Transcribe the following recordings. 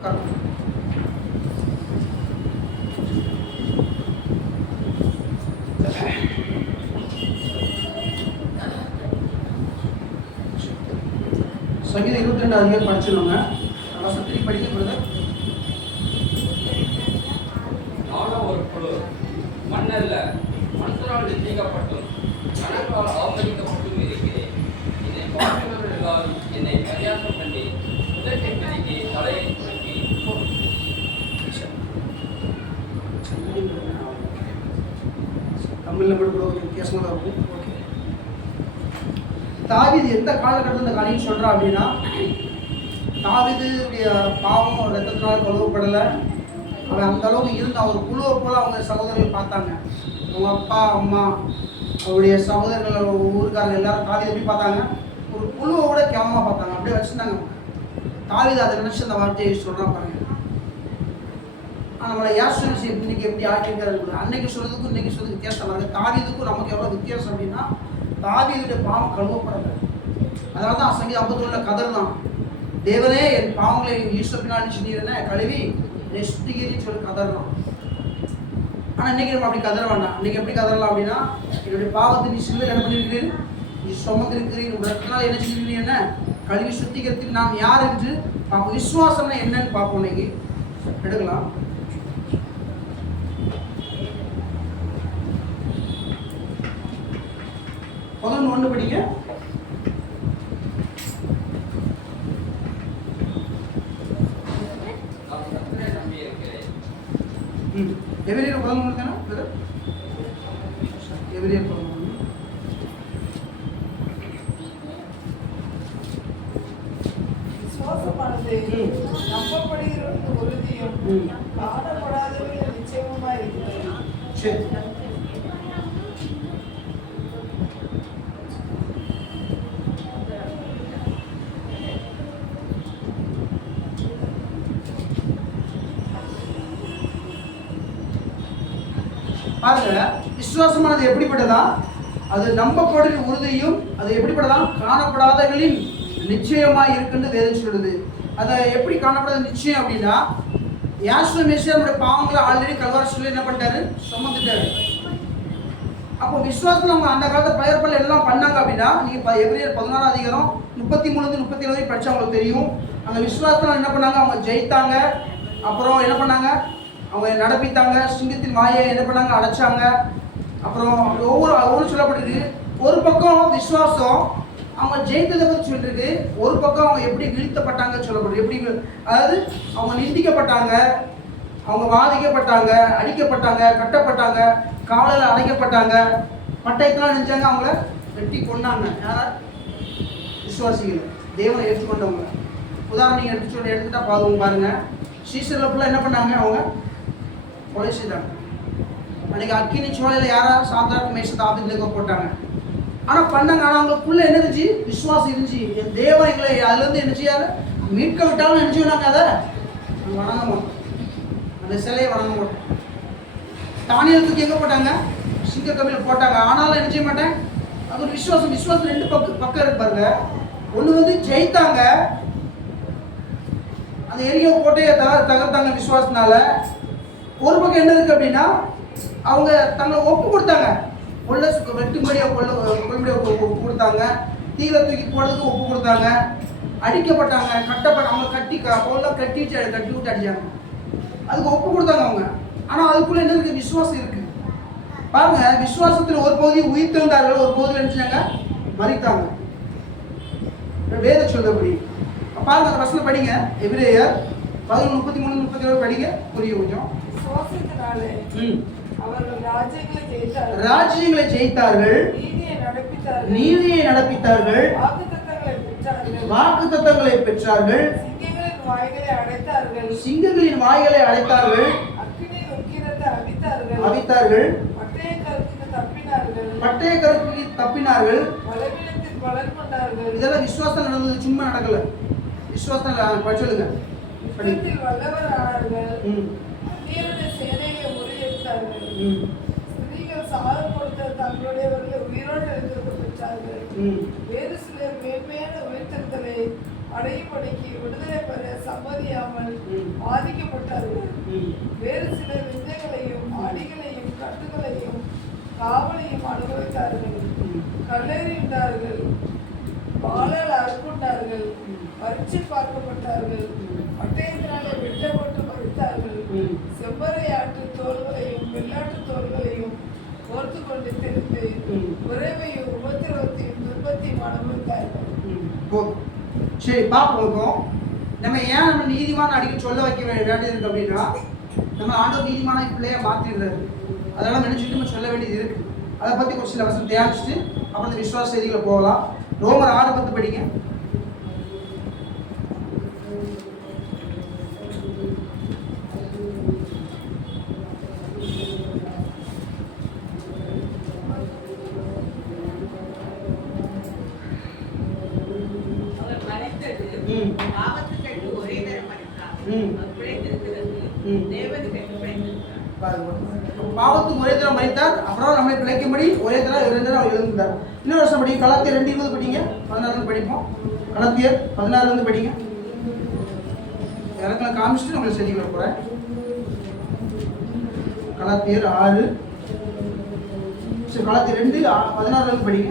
சங்கீதம் 22 அதிகம் படிச்சிருவாங்க. வசனத்திற்கு படிக்கப்படுது. நானும் ஒரு குழு மண்ணல்ல மனுஷரால் நிச்சயிக்கப்பட்டும் ஜனங்களால் அவமதிக்கப்பட்டும் இருக்கிறேன். என்னை பார்க்கிறவர்கள் எல்லாரும் என்னை பரியாசம் பண்ணி முதற்கை பிடிக்கி தலையை குலுக்கி தமிழில் கூட ஒரு வித்தியாசமாக தான் இருக்கும். ஓகே, தாவீது எந்த காலகட்டத்தில் இந்த காரியம் சொல்கிறா அப்படின்னா, தாவீதுடைய பாவம் ரத்தத்தினால் கழுவப்படலை. அவன் அந்த அளவுக்கு இருந்த ஒரு குழுவை போல் அவங்க சகோதரர்கள் பார்த்தாங்க. அவங்க அப்பா அம்மா அவருடைய சகோதரர்கள் ஊருக்காரங்க எல்லாரும் தாவீதை எப்படி பார்த்தாங்க, ஒரு குழுவை கூட கேவலமாக பார்த்தாங்க. அப்படியே வச்சுருந்தாங்க. தாவீது அதை நினச்சி அந்த வார்த்தையை சொல்கிறான் பாருங்க. நம்மளை யாசனை இன்னைக்கு எப்படி ஆக்கியிருக்காரு, அன்னைக்கு சொல்றதுக்கும் இன்னைக்கு சொல்றது வித்தியாசம் வருது. தாவீதுக்கும் நமக்கு எவ்வளோ வித்தியாசம் அப்படின்னா, தாவீதுடைய பாவம் கழுவப்படலை. அதனால தான் சங்கீதம் 51 கதர் தான், தேவனே என் பாவங்களை ஈஸ்வரப்பினால் சொன்னீங்கன்னா கழுவி என்னை சுத்திகரின்னு சொல்லி கதறலாம். ஆனால் இன்னைக்கு நம்ம அப்படி கதற வேண்டாம். இன்னைக்கு எப்படி கதறலாம் அப்படின்னா, என்னுடைய பாவத்தை நீ சிலுவையில் என்ன பண்ணியிருக்கிறீர், நீ சுமந்திருக்கிறீர், உங்களுக்குனால என்ன செஞ்சிருக்கிறீங்க, என்ன கழுவி சுத்திகரித்து நாம் யார் என்று பார்ப்போம். விசுவாசம்னா என்னன்னு பார்ப்போம். இன்னைக்கு எடுக்கலாம். 11:1 படிங்க. எபிரேயர் 11:1 தானே பிரதர்? எபிரேயர் 11:1. விசுவாசமானது நம்பப்படுகிறது உறுதியும் காணப்படாதவர்கள் நிச்சயமா இருக்கிறது. சரி, பாருங்க, விசுவாசமானது எப்படிப்பட்டதா, அது நம்பப்படுகிற உறுதியும் அது எப்படிப்பட்டதா, காணப்படாதவர்களின் நிச்சயமா இருக்குன்னு வேதம் சொல்லுது. அதை எப்படி காணப்படாத நிச்சயம் அப்படின்னா, யாசுவ மேசியாவுடைய பாவங்களை ஆல்ரெடி கல்வாரி சொல்லி என்ன பண்ணிட்டாரு, சுமந்துட்டாரு. அப்போ விசுவாசத்தில் அவங்க அந்த காலத்தில் பயற்பல் எல்லாம் பண்ணாங்க அப்படின்னா, நீங்கள் எபிரேயர் 16 அதிகாரம் 33-37 வரை படித்தா அவங்களுக்கு தெரியும். அந்த விசுவாசத்தில் என்ன பண்ணாங்க, அவங்க ஜெயித்தாங்க. அப்புறம் என்ன பண்ணாங்க, அவங்க நடப்பித்தாங்க. சிங்கத்தின் வாயை என்ன பண்ணாங்க, அடைச்சாங்க. அப்புறம் ஒவ்வொரு சொல்லப்பட்டிருக்கு. ஒரு பக்கம் விசுவாசம் அவங்க ஜெயித்ததை பற்றி சொல்லிருக்கு, ஒரு பக்கம் அவங்க எப்படி வீழ்த்தப்பட்டாங்க சொல்லப்படுது. எப்படி, அதாவது அவங்க நிந்திக்கப்பட்டாங்க, அவங்க வாதிக்கப்பட்டாங்க, அடிக்கப்பட்டாங்க, கட்டப்பட்டாங்க, காவலில் அடைக்கப்பட்டாங்க, பட்டயத்தெல்லாம் நினைச்சாங்க, அவங்கள வெட்டி கொண்டாங்க. யாரா, விசுவாசிகள், தேவனை ஏற்றுக்கொண்டவங்க. உதாரணம் நீங்கள் எடுத்துட்டா பாருங்க, சீசரில் ஃபுல்லாக என்ன பண்ணாங்க, அவங்க கொலை செய்தாங்க. அன்றைக்கி அக்கினி சோலையில் யாரா சாந்தாக்கு மேசத்தை ஆபத்தில் போட்டாங்க. ஆனால் பண்ணாங்க. ஆனால் அவங்களுக்குள்ளே என்ன இருந்துச்சு, விசுவாசம் இருந்துச்சு. என் தேவன் எங்களை அதுலேருந்து என்ன செய்யாது, மீட்க விட்டாலும் நினச்சி நாங்கள் அதை வணங்க மாட்டோம், அந்த சிலையை வணங்க மாட்டோம். தானியத்துக்கு எங்கே போட்டாங்க, சிங்க கவியில் போட்டாங்க. ஆனாலும் என்ன செய்ய மாட்டேன். அது ஒரு விசுவாசம். விசுவாசம் ரெண்டு பக்கம் இருக்கு பாருங்க. ஒன்று வந்து ஜெயித்தாங்க, அந்த எரியோ கோட்டையை தகர்த்தாங்க விசுவாசத்தினால. ஒரு பக்கம் என்ன இருக்கு அப்படின்னா, அவங்க தங்களை ஒப்பு கொடுத்தாங்க. வெட்டும்படியாக ஒப்பு கொடுத்தாங்க, தீவை தூக்கி போடுறதுக்கு ஒப்பு கொடுத்தாங்க, அடிக்கப்பட்டாங்க, அவங்க கட்டி விட்டு அடிச்சாங்க. அதுக்கு ஒப்பு கொடுத்தாங்க அவங்க. ஆனால் அதுக்குள்ள என்ன இருக்கு, விசுவாசம் இருக்கு. பாருங்க, விசுவாசத்தில் ஒரு பகுதி உயிர் தெழுந்தார்கள், ஒரு பகுதியில் நினைச்சாங்க மறித்தாங்க. வேத சொல்றபடி பாருங்க, அந்த வசனம் படிங்க. எபிரேயர் 11:33-37 படிங்க, புரியும் கொஞ்சம். ராஜ்யங்களை ஜெயித்தார்கள், நீதியை நடப்பித்தார்கள், வாக்குத்தத்தங்களை பெற்றார்கள், சிங்கங்களின் வாய்களை அடைத்தார்கள், அவித்தார்கள், பட்டய கருப்புக்கு தப்பினார்கள். இதெல்லாம் விசுவாசம் நடந்தது, சும்மா நடக்கல. விசுவாசம் சொல்லுங்க. தங்களுடையவர்களை உயிரோடு எழுந்திருக்க பெற்றார்கள். வேறு சிலர் மேன்மையான உயிர்த்தெழுதலை அடையும்படிக்கு விடுதலை பெற சம்மதியாமல் பாதிக்கப்பட்டார்கள். வேறு சிலர் விந்தைகளையும் அடிகளையும் கட்டுகளையும் காவலையும் அனுபவித்தார்கள். கல்லெறிந்தார்கள், வாளால் அறுப்புண்டார்கள், பறிச்சு பார்க்கப்பட்டார்கள், பட்டயத்தினாலே வெட்டப்பட்டு மறித்தார்கள். செம்மறை ஆட்டு தோள்களையும் வெள்ளாட்டு தோள்களையும் கோர்த்து கொண்டு திரிந்து உறவையும் உபத்திரவத்தையும் துன்பத்தையும் அனுபவித்தார்கள். சரி பார்ப்போம். நம்ம ஏன் நம்ம நீதிமான அடிக்க சொல்ல வைக்க வேண்டியது அப்படின்னா, நம்ம ஆண்டவர் நீதிமான பிள்ளைய மாற்றிடுறாரு. அதெல்லாம் நினைச்சிட்டு நம்ம சொல்ல வேண்டியது இருக்கு. அதை பற்றி ஒரு சில வசனம் தியானிச்சுட்டு அப்புறம் இந்த விசுவாச செய்திகளை போகலாம். ரோமர் 6:10 படிங்க. பாவத்துக்கு ஒரே தரம் மரித்தார், அப்புறம் நம்மளை பிழைக்கும்படி ஒரே தரம் 2 தரம் அவர் எழுந்தார். இன்னொரு வருஷம் படிங்க. கலாத்தியர் 2:20 படிங்க. 16 படிப்போம். கலாத்தியர் 16 படிங்க. எனக்கு காமிச்சிட்டு நம்மளை செடிகளை போறேன். கலாத்தியர் 6 கலாத்தியர் 2:16 படிங்க.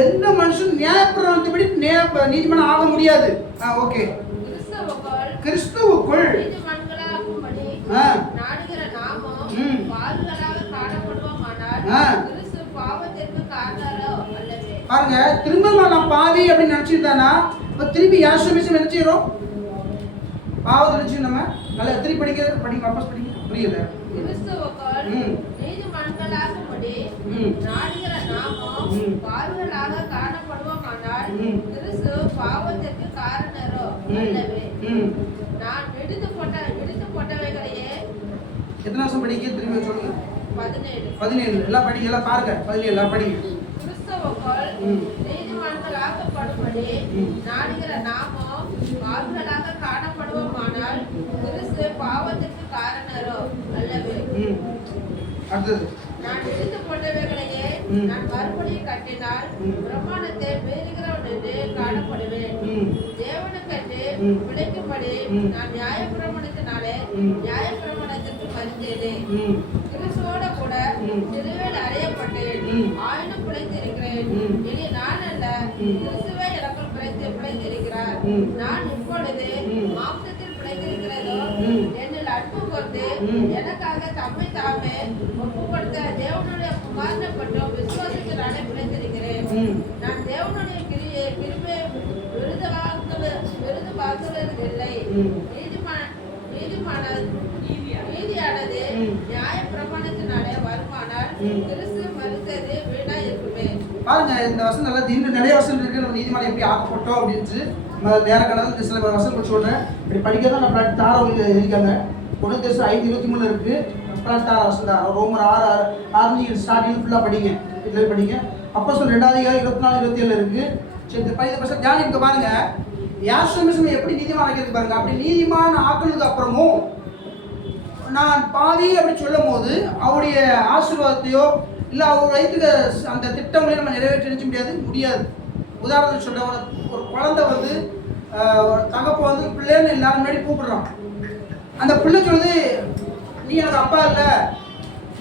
எந்த மனுஷன் நியாயப்பிரமாணத்தின்படி நீதிமான் ஆக முடியாது. ஓகே. கிறிஸ்துவுக்குள் பாருங்க, திரும்ப நான் பாவி அப்படின்னு நினைச்சிருந்தானா இப்ப திருப்பி யாசுமிசம் என்ன செய்யறோம்? பாவத்தை நினைச்சு நம்ம நல்லா திருப்பி படிங்க வாபஸ் படிங்க. புரியல. எத்தனை வருஷம் படிக்க திரும்பி சொல்லுங்க. 17 எல்லாம் படிங்க. எல்லாம் பாருங்க. 17 எல்லாம் படிங்க. அடுத்தது நான் இடித்து போட்டவைகளையே நான் மறுபடியும் கட்டினால் பிரமாணத்தை மீறுகிறவன் என்று காணப்படுவேன். தேவனுக்கென்று பிழைக்கும்படி நான் நியாயப்பிரமாணத்தினாலே நியாயப்பிரமாணத்திற்கு மறித்தேனே. கிறிஸ்துவோட கூட சிலுவையில் அறையப்பட்டேன், ஆயினும் பிழைத்திருக்கிறேன். இனி நான் அல்ல, கிறிஸ்துவே எனக்குள் பிழைத்திருக்கிறார். நான் இப்பொழுது மாம்சத்தில் பிழைத்திருக்கிறதோ என்னில் அன்பு கொண்டு எனக்காக தம்மை தாமே ஒப்பு கொடுத்த தேவனுடைய குமாரனப்பட்டும் விசுவாசத்தினாலே பிழைத்திருக்கிறேன். நான் தேவனுடைய கிருபையை விருது வாங்குவதில்லை. நீதியானது நியாய பிரமாணத்தினாலே வருமானால் கிறிஸ்து மரித்தது வீணா இருக்குமே. பாருங்க, இந்த வசனம் நல்லா இன்னும் நிறைய வசனம் இருக்கு. நம்ம நீதிமான் எப்படி ஆக்கப்பட்டோம் அப்படின்னு நேர கடல் சில வசனம் சொல்றேன். இப்படி படிக்கிறதா நம்ம தாரம் இருக்காங்க. கொலோசியர் 5:23 இருக்கு. ரோமர் 6 ஸ்டார்டிங் ஃபுல்லா படிங்க. இதுல படிங்க. அப்போஸ்தலர் 2 அதிகாரம் 24-27 இருக்கு. சரி, படித்த தியானிக்க பாருங்க. யாசுமிசம் எப்படி நீதிமான் ஆக்கிறது பாருங்க. அப்படி நீதிமான் ஆக்குனதுக்கு அப்புறமும் நான் பாவி அப்படி சொல்லும் போது அவருடைய ஆசீர்வாதத்தையோ இல்லை அவர் வைத்துக்க அந்த திட்டங்களையும் நம்ம நிறைவேற்றி முடியாது. உதாரணத்துக்கு சொல்ற, ஒரு குழந்தை வந்து தகப்ப வந்து பிள்ளைன்னு எல்லாரும் முன்னாடி கூப்பிடுறான். அந்த பிள்ளை சொல்லுது, நீ எனக்கு அப்பா இல்லை,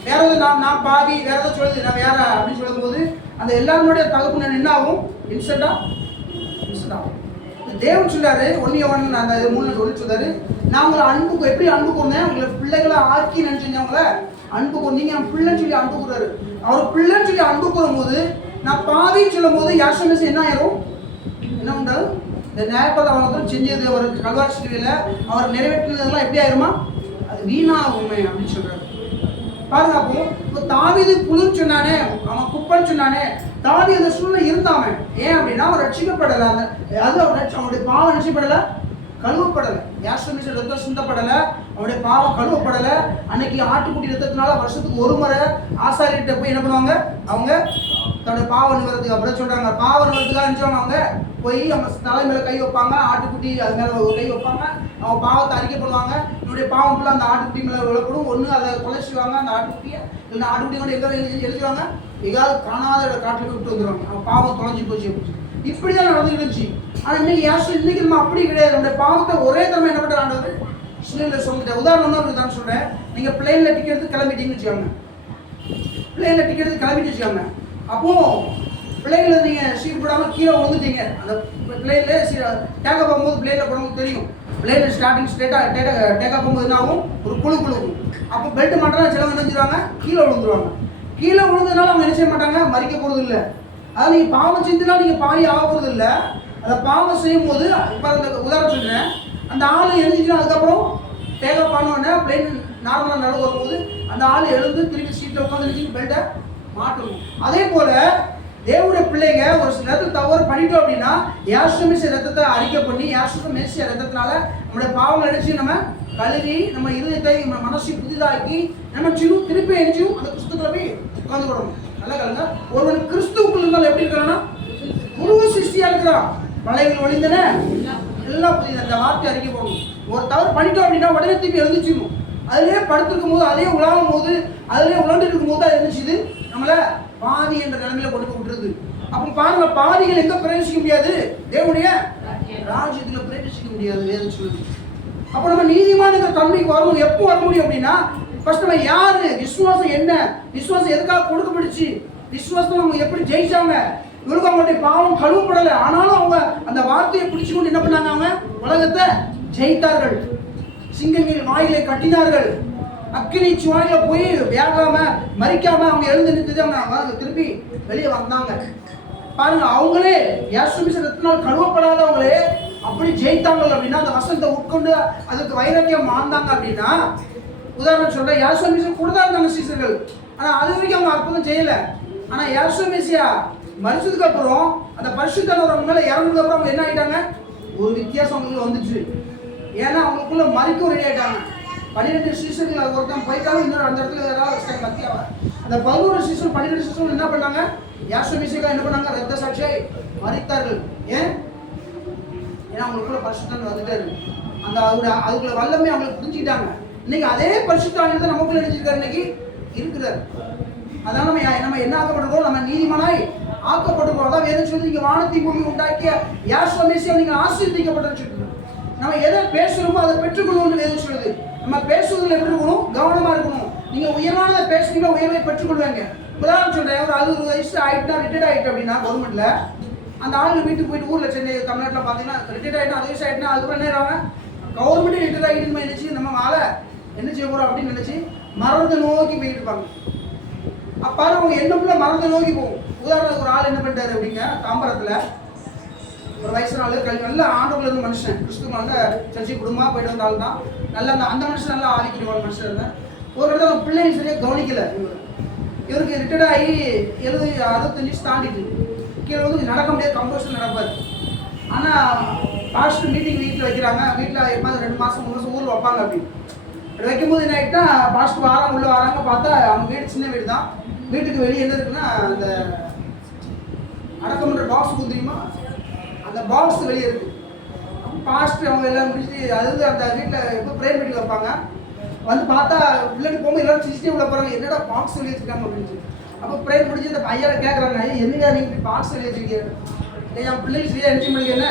வேற எதாவது நான் பாவி, வேற எதாவது சொல்லுது நான் வேற அப்படின்னு சொல்லும் போது அந்த எல்லாருடைய தகப்பு என்ன ஆகும்? இன்ஸ்டன்ட் ஆகும். தேவன் சொல்றாரு 1 அந்த 3 சொல்றாரு, நான் உங்களை அன்புக்கு எப்படி அன்பு கூர்ந்தேன், உங்களை பிள்ளைகளை ஆக்கி நினைச்சவங்கள அன்பு கூர்ந்தீங்க. என் பிள்ளைன்னு சொல்லி அன்பு கூறாரு. அவர் பிள்ளைன்னு சொல்லி அன்பு கூறும் போது நான் பாவின்னு சொல்லும் போது யாசுமிசம் என்ன ஆயிரும்? என்ன உண்டாது? இந்த நியாயப்பத அவர்களும் செஞ்சது அவர் கல்வாரி சிலுவையில அவர் நிறைவேற்றினதெல்லாம் எப்படி ஆயிருமா? அது வீணாகுமே அப்படின்னு சொல்றாரு. பாருங்க, அப்போ இப்போ தாவீது புழுன்னு சொன்னானே, அவன் குப்பன்னு சொன்னானே, தாவீது அந்த சூழ்நிலை இருந்தாம. ஏன் அப்படின்னா அவன் ரட்சிக்கப்படலை. அது அவனுடைய பாவம் ரட்சிக்கப்படலை, கழுவப்படலை. யாசுமிசம் ரத்தம் சிந்தப்படலை, அவனுடைய பாவம் கழுவப்படலை. அன்னைக்கு ஆட்டுக்குட்டி ரத்தத்தினால வருஷத்துக்கு ஒரு முறை ஆசாரிகிட்ட போய் என்ன பண்ணுவாங்க? அவங்க தன்னுடைய பாவ நிவரத்துக்கு அப்புறம் சொல்றாங்க, பாவ நிவரத்துக்காக நினைச்சவங்க அவங்க போய் அவங்க தலை மேல கை வைப்பாங்க, ஆட்டுக்குட்டி அது மேல ஒரு கை வைப்பாங்க, அவங்க பாவத்தை அறிக்கை பண்ணுவாங்க. இவருடைய பாவம் ஃபுல்லாக அந்த ஆட்டுக்குட்டி மேலே விழப்படும். ஒன்று அதை கொலைச்சிடுவாங்க அந்த ஆட்டுக்குட்டியை, இல்லைன்னா ஆட்டுக்குட்டி கூட எங்கே எழுதிடுவாங்க, எங்காவது காணாத காட்டில் விட்டு வந்துடுவாங்க. அவன் பாவம் தொலைஞ்சி போச்சு. இப்படி தான் நடந்துட்டு இருந்துச்சு. ஆனால் இன்னைக்கு நம்ம அப்படி கிடையாது. நம்முடைய பாவத்தை ஒரே தரமாக என்ன பண்ணுற ஆண்டவர் சிலையில் சொல்லிட்டேன். உதாரணம் தான் சொல்கிறேன். நீங்கள் பிளேனில் டிக்கெட் எடுத்து கிளம்பிட்டீங்கன்னு வச்சுக்கோங்க. பிளேனில் டிக்கெட் எடுத்து கிளம்பிட்டு வச்சுக்கோங்க. அப்போது பிளேனில் நீங்கள் சீட் போடாமல் கீழே விழுந்துட்டீங்க. அந்த பிளேனில் டேக்கா போகும்போது பிளேனில் போடும்போது தெரியும். பிளேனில் ஸ்டார்டிங் டேக்கா போகும்போது என்ன ஆகும், ஒரு குழுக்கும். அப்போ பெல்ட் மாட்டா சிலவங்க நினைச்சிருவாங்க, கீழே விழுந்துருவாங்க. கீழே விழுந்ததுனால அவங்க நினைச்ச மாட்டாங்க, மறிக்க போகிறது இல்லை. அதாவது நீங்கள் பாவம் செஞ்சுனா நீங்கள் பாதி ஆக போகிறது இல்லை. அதை பாவம் செய்யும் போது இப்போ அந்த உதாரணம் சொல்கிறேன், அந்த ஆள் எழுதிச்சுன்னா அதுக்கப்புறம் டேக்கா பண்ணோடனே பிளேன் நார்மலாக நடந்து வரும்போது அந்த ஆள் எழுந்து திருப்பி சீட்டில் உட்காந்து நினச்சி பெல்ட்டை மாட்டணும். அதே போல் தேவனுடைய பிள்ளைங்க ஒரு சில நேரத்தில் தவறு பண்ணிட்டோம் அப்படின்னா யாசுமேசிய ரத்தத்தை அறிக்கை பண்ணி யாசுமேசிய ரத்தத்தினால நம்முடைய பாவங்களை நினைச்சு நம்ம கழுவி நம்ம இருதயத்தை நம்ம மனசை புதிதாக்கி நம்ம திருப்பி எரிஞ்சும் அந்த கிறிஸ்துக்குள்ள போய் உட்கார்ந்து விடணும். நல்லா கலங்க. ஒருவன் கிறிஸ்துவுக்குள்ள இருந்தாலும் எப்படி இருக்கிறான்னா முழு சிருஷ்டியா இருக்கிறான். மலைகள் ஒளிந்தன எல்லாம் புதிய அந்த வார்த்தை அறிக்கை போகணும். ஒரு தவறு பண்ணிட்டோம் அப்படின்னா உடனே திருப்பி எழுந்துச்சிடணும். அதிலே படுத்திருக்கும் போது, அதிலே உலாவும் போது, அதிலே உழண்டு இருக்கும் போது அது எழுந்துச்சுது நம்மளை பாதி என்ற நிலைமையில கொண்டு போய் விட்டுருது. அப்போ பாருங்க, பாதிகள் எங்க பிரவேசிக்க முடியாது, தேவனுடைய ராஜ்யத்துல பிரவேசிக்க முடியாது வேதம் சொல்லுது. அப்போ நம்ம நீதிமானுங்கிற தன்மைக்கு வரணும். எப்போ வர முடியும் அப்படின்னா ஃபர்ஸ்ட் நம்ம யாரு, விசுவாசம் என்ன, விசுவாசம் எதுக்காக கொடுக்கப்படுச்சு, விசுவாசம் அவங்க எப்படி ஜெயிச்சாங்க, இவருக்கு அவங்களுடைய பாவம் கழுவப்படலை, ஆனாலும் அவங்க அந்த வார்த்தையை பிடிச்சுக்கொண்டு என்ன பண்ணாங்க, அவங்க உலகத்தை ஜெயித்தார்கள். சிங்கங்கள் வாயிலை கட்டினார்கள். அக்கினி சுவாயில போய் வேகாம மறிக்காம அவங்க எழுந்து நிறுத்தி அவங்க திருப்பி வெளியே வந்தாங்க. பாருங்க, அவங்களே ரத்தினால் கழுவப்படாதவங்களே அப்படி ஜெயித்தாங்க அப்படின்னா, அந்த வசனத்தை உட்கொண்டு அதுக்கு வைராக்கியம் ஆந்தாங்க அப்படின்னா, உதாரணம் சொல்றேன், யாசுமேசியா கூட தான் இருந்தாங்க சீசர்கள். ஆனா அது வரைக்கும் அவங்க அற்புதம் செய்யல. ஆனா யாசுமேசியா மரிச்சதுக்கு அப்புறம் அந்த பரிசுத்தவர் மேல இறந்ததுக்கு அப்புறம் அவங்க என்ன ஆயிட்டாங்க, ஒரு வித்தியாசம் அவங்களுக்கு வந்துச்சு. ஏன்னா அவங்களுக்குள்ள மறிக்க ரெடி ஆயிட்டாங்க. 12 சீசன்கள் ஒருத்தன் போயிட்டாலும் இன்னொரு அந்த இடத்துல ஏதாவது மத்தியாவ அந்த 11 சீசன் 12 சீசன் என்ன பண்ணாங்க, யாசுமேசியா என்ன பண்ணாங்க, ரத்த சாட்சியை மறித்தார்கள். ஏன்னா அவங்களுக்குள்ள பரிசுத்தம் வந்துட்டாரு. அந்த அதுக்குள்ள வல்லமே அவங்களுக்கு புரிஞ்சுக்கிட்டாங்க. இன்னைக்கு அதே பரிசுத்தாவியானவர் நமக்குள்ள நினைச்சிருக்காரு, இன்னைக்கு இருக்கிறார். அதான் நம்ம என்ன ஆக்கப்பட்டிருக்கோம், நம்ம நீதிமானாய் ஆக்கப்பட்டிருக்கோம். அதான் வேதம் சொல்லி, நீங்க வானத்தை பூமி உண்டாக்கிய யாசுமேசியா நீங்க ஆசீர்வதிக்கப்பட்டிருக்கீங்க. நம்ம எதை பேசுறோமோ அதை பெற்றுக்கொள்ளணும்னு வேதம் சொல்லுது. நம்ம பேசுவதில் எப்படி இருக்கணும், கவனமா இருக்கணும். நீங்க உயர்வானதை பேசுறீங்களா, உயர்வை பெற்றுக்கொள்வாங்க. உதாரணம் சொல்றேன், ஒரு 60 வயசு ஆயிட்டா ரிட்டையர்ட் ஆயிட்டு அப்படின்னா கவர்மெண்ட்ல அந்த ஆளுங்க வீட்டுக்கு போயிட்டு ஊர்ல சென்னை தமிழ்நாட்டில் பார்த்தீங்கன்னா ரிட்டையர்ட் ஆயிட்டா 60 வயசு ஆயிட்டுனா அதுக்கப்புறம் என்ன ஆகிறாங்க, கவர்மெண்ட் ரிட்டையர்ட் ஆகிட்டு நினைச்சு நம்ம ஆளை என்ன செய்ய போறோம் அப்படின்னு நினைச்சு மரணத்தை நோக்கி போயிட்டு இருப்பாங்க. அப்பாரு அவங்க என்னக்குள்ள மரணத்தை நோக்கி போகும். உதாரணத்துக்கு ஒரு ஆள் என்ன பண்ணிட்டாரு அப்படிங்க, தாம்பரத்துல ஒரு வயசு நாள் நல்ல ஆண்டவர்கள் இருந்த மனுஷன், கிறிஸ்துவ நல்ல சர்ச்சை குடும்பமாக போயிட்டு வந்த ஆள் தான். நல்ல அந்த மனுஷன் நல்லா ஆதிக்கிடுவாங்க மனுஷன் இருந்தேன். ஒரு இடத்துல பிள்ளைங்க சரியாக கவனிக்கல. இவருக்கு ரிட்டையர்ட் ஆகி 65 தாண்டிட்டு கீழே வந்து நடக்க முடியாது, கம்போஸ்டில் நடப்பார். ஆனால் பாஸ்ட் மீட்டிங் வீட்டில் வைக்கிறாங்க. வீட்டில் எப்போது 2 மாதம் 3 மாதம் ஊரில் வைப்பாங்க. அப்படி வைக்கும்போது என்ன ஆகிட்டா, பாஸ்ட் உள்ள வராங்க. பார்த்தா அவங்க வீடு சின்ன வீடு தான். வீட்டுக்கு வெளியே என்ன இருக்குன்னா, அந்த அடக்கம் பண்ணுற பாக்ஸ் தெரியுமா, அந்த பாக்ஸ் வெளியே இருக்கு. பாஸ்ட் அவங்க எல்லாம் முடிச்சு அதாவது அந்த வீட்டில் எப்போ ப்ரேயர் மீட்டிங் வைப்பாங்க. வந்து பார்த்தா பிள்ளைக்கு போகும்போது எல்லாரும் சிஸ்டே உள்ள போகிறாங்க, என்னடா பாக்ஸ் வெளியே வச்சுருக்காங்க அப்படின்னு. அப்போ ப்ரேயர் முடிச்சு இந்த ஐயாவை கேட்குறாங்க, என்னங்க நீங்கள் பாக்ஸ் வெளியே வச்சுருக்கீங்க, என் பிள்ளைக்கு சரியாக என்ஜி பண்ணிக்கல,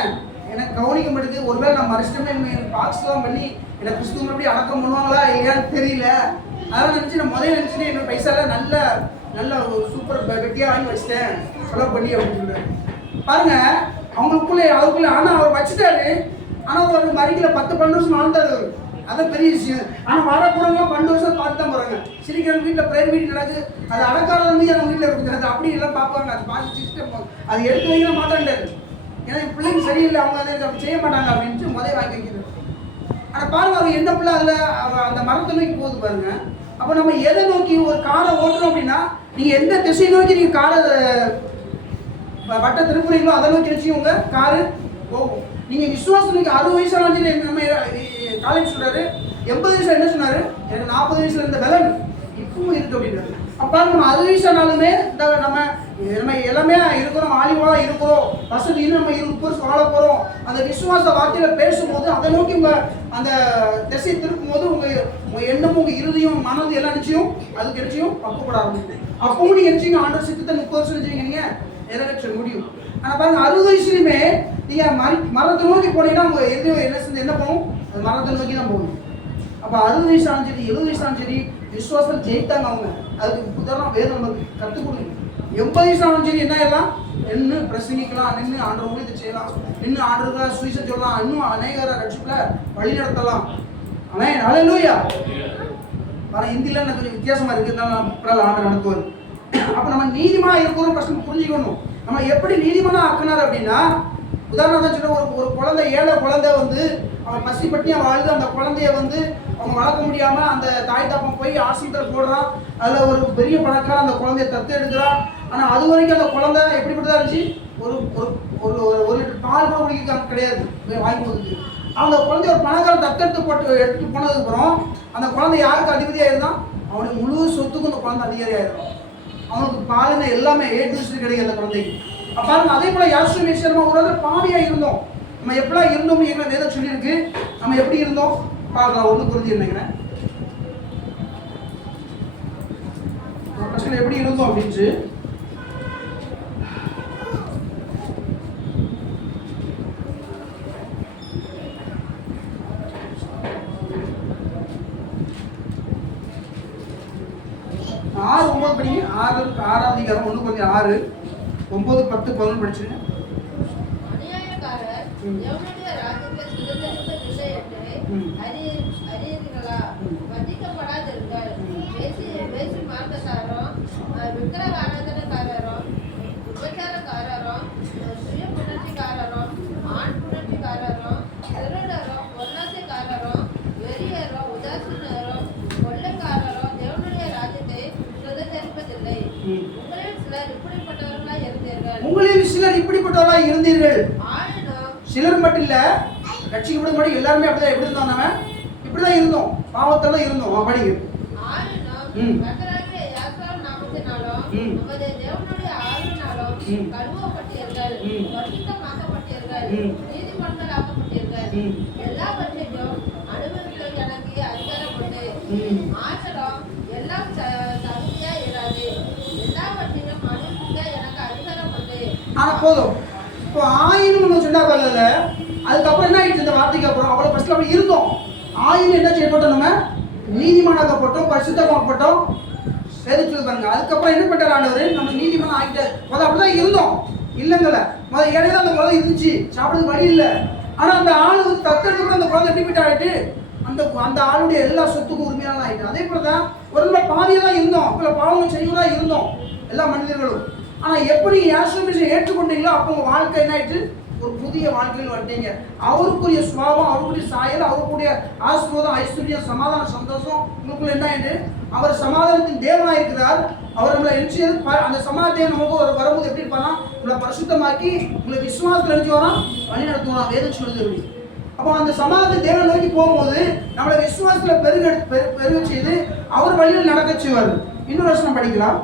எனக்கு கவனிக்க மாட்டேங்குது. ஒருவேளை நான் மறைச்சிட்டோம்னா எனக்கு பாக்ஸ்லாம் பண்ணி எனக்கு கிறிஸ்துவ எப்படி அடக்கம் பண்ணுவாங்களா இல்லையான்னு தெரியல. அதெல்லாம் நினச்சி நான் முதல்ல நினச்சிட்டு என்னோட பைசால நல்ல ஒரு சூப்பர் கட்டியாக வாங்கி வச்சுட்டேன் செலவு பண்ணி அப்படின்னு சொல்லுவேன். பாருங்க, அதுக்குள்ளே ஆனால் அவர் வச்சுட்டாரு. ஆனால் ஒரு மறிக்கல 10-12 வருஷம் வாழ்ந்தார் அவர். அதான் பெரிய விஷயம். ஆனால் வரக்கூடலாம் 12 வருஷம் பார்த்து தான் போகிறாங்க. சிரிக்கிற வீட்டில் ப்ரேயர் மீட்டிங் நடக்குது, அது அடக்காரம் வந்து அவங்க வீட்டில் இருக்குது. அது அப்படி எல்லாம் பார்ப்பாங்க. அது பார்த்து சிஸ்டம் அது எடுத்து வைக்கிற மாட்டாண்டாரு. ஏன்னா என் பிள்ளைங்க சரியில்லை, அவங்க அதை அப்படி செய்ய மாட்டாங்க அப்படின்ட்டு முதல் வாங்கி வைக்கிறது. ஆனால் பாருங்க, அவங்க எந்த பிள்ளை அதில் அந்த மரத்தை நோக்கி போகுது பாருங்க. அப்போ நம்ம எதை நோக்கி ஒரு காரை ஓட்டுறோம் அப்படின்னா, நீங்கள் எந்த திசை நோக்கி நீங்கள் காரை வட்ட திருப்புறீங்களோ அதை நோக்கி வச்சு உங்கள் காரு போகும். நீங்கள் விசுவாசம் நோக்கி 60 வயசு நம்ம காலேஜ் சொல்கிறாரு, 80 வயசு என்ன சொன்னார், எனக்கு 40 வயசுல இருந்த பலன் இப்பவும் இருக்கு அப்படின்றாரு. அப்போ நம்ம 60 வயசானாலுமே இந்த நம்ம எல்லாமே இருக்கிறோம், ஆலிவாக இருக்கிறோம், வசதி இன்னும் நம்ம 20 வருஷம் வாழ போகிறோம். அந்த விசுவாச வார்த்தையில் பேசும்போது அதை நோக்கி அந்த திசையை திருப்பும் போது உங்க எண்ணமும் உங்க இருதயம் மனது எல்லாம் நிச்சயம் அதுக்கு நிச்சயம் பக்கப்பட ஆரம்பிக்கும். அப்பவும் நீங்க நிச்சயம் ஆண்டவர் சித்தத்தை 30 வருஷம் நிச்சயம் நீங்க நிறைவேற்ற முடியும். ஆனா பாருங்க 60 வயசுலயுமே நீங்க மரத்தை நோக்கி போனீங்கன்னா உங்க எது என்ன போகும்? அது மரத்தை நோக்கி தான் போகணும். அப்ப 60 வயசு ஆனாலும் சரி 70 வயசு ஆனாலும் சரி விசுவாசம் ஜெயித்தாங்க அவங்க. அதுக்கு உதாரணம் வேதம் நமக்கு கற்றுக் கொடுங்க. 80 வயசு ஆனாலும் சரி என்ன எல்லாம் நின்று பிரசங்கிக்கலாம், நின்று ஆண்டவர் ஊழியத்தை செய்யலாம், நின்று ஆண்டவர்களா சுவிசேஷம் சொல்லலாம், இன்னும் அநேகரை ரட்சிப்புல வழி நடத்தலாம். ஆமென், ஹல்லேலூயா. ஆனா இந்தியில எனக்கு கொஞ்சம் வித்தியாசமா இருக்குதுனால ஆண்டவர் நடத்துவார். அப்ப நம்ம நீதிமானா இருக்கிறோம் ஃபர்ஸ்ட் புரிஞ்சுக்கணும். நம்ம எப்படி நீதிமானா ஆக்கினார் அப்படின்னா, உதாரணம் சொல்ல ஒரு குழந்தை, ஏழை குழந்தை வந்து அவன் பசி பட்டியா வாழ்ந்து அந்த குழந்தைய வந்து அவங்க வளர்க்க முடியாம அந்த தாய் தாப்பம் போய் ஆசிரியர் போடுறான். அதுல ஒரு பெரிய பணக்கார அந்த குழந்தைய தத்து எடுக்கிறான். ஆனா அது வரைக்கும் அந்த குழந்தை எப்படிப்பட்டதா இருந்துச்சு? ஒரு ஒரு லிட்டர் பால் கூட குடிக்க கிடையாது வாங்கி கொடுத்து. அந்த குழந்தைய ஒரு பணக்கார எடுத்து போனதுக்கு அப்புறம் அந்த குழந்தை யாருக்கு அதிபதியா இருந்தான்? அவனுக்கு முழு சொத்துக்கும் அந்த குழந்தை அதிகாரி ஆயிடும். அவனுக்கு பாலுன்னு எல்லாமே கிடையாது அந்த குழந்தைக்கு. பாருங்க, அதே போல யாசும் நம்ம ஒரு பாவியா இருந்தோம். நம்ம எப்படிலாம் இருந்தோம்னு எங்களை வேதம் சொல்லியிருக்கு. நம்ம எப்படி இருந்தோம் பார்க்கலாம். ஒண்ணு புரிஞ்சு நினைக்கிறேன் எப்படி இருந்தோம் அப்படின்னு. ஆறு 9 படிங்க. 6வது அதிகாரம் 1 கொஞ்சம் 6 9 10 11 படிச்சுங்க. அநியாயக்காரர் தேவனுடைய ராஜ்யத்தை சுதந்தரிப்பதில்லை என்று அறியீர்களா? வஞ்சிக்கப்படாதிருங்கள். வேசி மார்க்கக்காரரும் விக்கிரக ஆராதனைக்காரரும் விபச்சாரக்காரரும் சுய புணர்ச்சிக்காரரும் ஆண் புணர்ச்சிக்காரரும் திருடரும் பொருளாசைக்காரரும் வெறியரும் உதாசீனரும் கொள்ளைக்காரரும் தேவனுடைய ராஜ்யத்தை சுதந்தரிப்பதில்லை. உங்களில் சிலர் இப்படிப்பட்டவர்களா இருந்தீர்கள். சிலர் மட்டும் இல்ல, கட்சிக்கு விட மாட்டேன் எல்லாருமே அப்படிதான். எப்படி இருந்தோம்? நம்ம இப்படிதான் இருந்தோம், பாவத்தோட இருந்தோம். படிங்க. எல்லாவற்றையும் அனுபவிக்க எனக்கு அதிகாரம் உண்டு. ஆச்சரம் எல்லாம் தகுதியா இராது. எல்லாவற்றையும் அனுபவிக்க எனக்கு அதிகாரம் உண்டு. ஆனா போதும். இப்போ ஆயினும் சொன்னாங்கல்ல, அதுக்கப்புறம் என்ன ஆயிடுச்சு? இந்த வார்த்தைக்கு அப்புறம் அவ்வளவு ஃபர்ஸ்ட்ல அப்படி இருந்தோம். ஆயினும் என்ன செய்யப்பட்டோம்? நம்ம நீதிமானாக்கப்பட்டோம், பரிசுத்தமாக்கப்பட்டோம். சேதிச்சு பாருங்க. அதுக்கப்புறம் என்ன பண்ணார் ஆண்டவர்? நம்ம நீதிமான் ஆகிட்டார். முதல்ல அப்படிதான் இருந்தோம் இல்லைங்கள. முதல்ல இடையில அந்த குழந்தை இருந்துச்சு, சாப்பிடுறது வழி இல்லை. ஆனா அந்த ஆளு வந்து தத்தெடுத்து அந்த குழந்தை எப்படி போயிட்டு ஆயிட்டு அந்த ஆளுடைய எல்லா சொத்துக்கும் உரிமையால ஆயிட்டு. அதே போலதான் ஒரு நாள் பாவியெல்லாம் இருந்தோம், அப்ப பாவம் செய்வதா இருந்தோம் எல்லா மனிதர்களும். ஆனா எப்படி யாசுமிஷை ஏற்றுக்கொண்டீங்களோ அப்போ உங்க வாழ்க்கை என்ன ஆயிட்டு? ஒரு புதிய வாழ்க்கையில் வந்துட்டீங்க. அவருக்குரிய சுபாவம், அவருக்குரிய சாயல், அவருக்குரிய ஆசீர்வாதம், ஐஸ்வர்யம், சமாதானம், சந்தோஷம் உங்களுக்குள்ள என்ன ஆயிட்டு? அவர் சமாதானத்தின் தேவனாக இருக்கிறார். அவர் நம்மளை எழுச்சி அந்த சமாதானத்தை நமக்கு ஒரு வரும்போது எப்படி இருப்பானா? உங்களை பரிசுத்தமாக்கி உங்களை விசுவாசத்தில் எழுச்சி வரா வழி நடத்துவான். வேதம் சொல்லுது எப்படி? அப்போ அந்த சமாதானத்தை தேவனை நோக்கி போகும்போது நம்மளை விசுவாசத்தில் பெருக செய்து அவர் வழியில் நடக்க செய்வார். இன்னொரு வருஷம் படிக்கலாம்.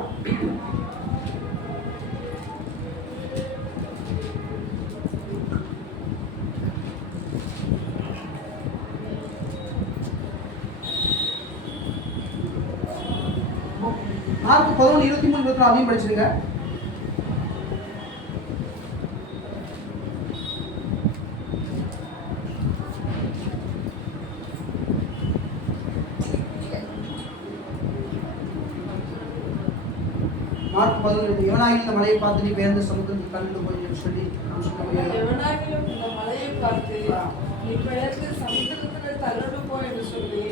மார்க் 11 23 24 அதையும் படிச்சிருங்க. மார்க் 11 எவனாகிலும் இந்த மலையை பார்த்து நீ பெயர்ந்த சமுத்திரத்தில் தள்ளிட்டு போய் சொல்லி எவனாகிலும் இந்த மலையை பார்த்து நீ பெயர்ந்து சமுத்திரத்தில் தள்ளிட்டு போய் என்று சொல்லி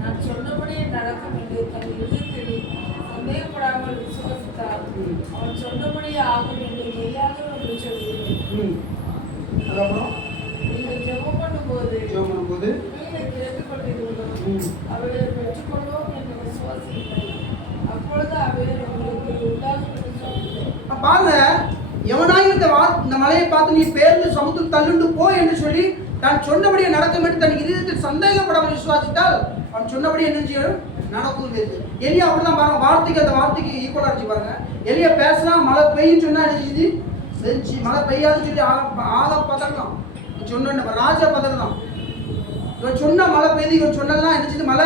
நான் சொன்னபடியே நடக்கும் என்று தன் இதயத்தில் சந்தேகப்படாமல் விசுவாசித்தார். அவன் சொன்னபடியே ஆகும் என்று மெய்யாக என்று சொல்கிறேன். அதுக்கப்புறம் நீங்கள் ஜெபம் பண்ணும்போது கீழே கேட்டுக்கொண்டிருந்தோம் அவளை பெற்றுக்கொள்வோம் என்று விசுவாசிக்கிறேன். அப்பொழுது அவள் உங்களுக்கு உண்டாகும் என்று சொல்கிறேன். பாருங்க, எவனாயும் இந்த மலையை பார்த்து நீ பெயர்ந்து சமுத்திரம் தள்ளுண்டு போ என்று சொல்லி தான் சொன்னபடியே நடக்கும் என்று தன் இதயத்தில் சந்தேகப்படாமல் விசுவாசித்தால் அவன் சொன்னபடியே என்ன செய்யணும்? நடக்கும். எலியா அப்படிதான் பாருங்க, வார்த்தைக்கு அந்த வார்த்தைக்கு ஈக்குவலா இருந்துச்சு பாருங்க. எலியா பேசலாம், மழை பெய்யும் சொன்னா என்ன செஞ்சு மழை பெய்யாதுன்னு சொல்லி ஆக பதறலாம் சொன்ன ராஜா பதறலாம். இவன் சொன்ன மழை பெய்யுது, இவன் சொன்னலாம் என்னச்சு மழை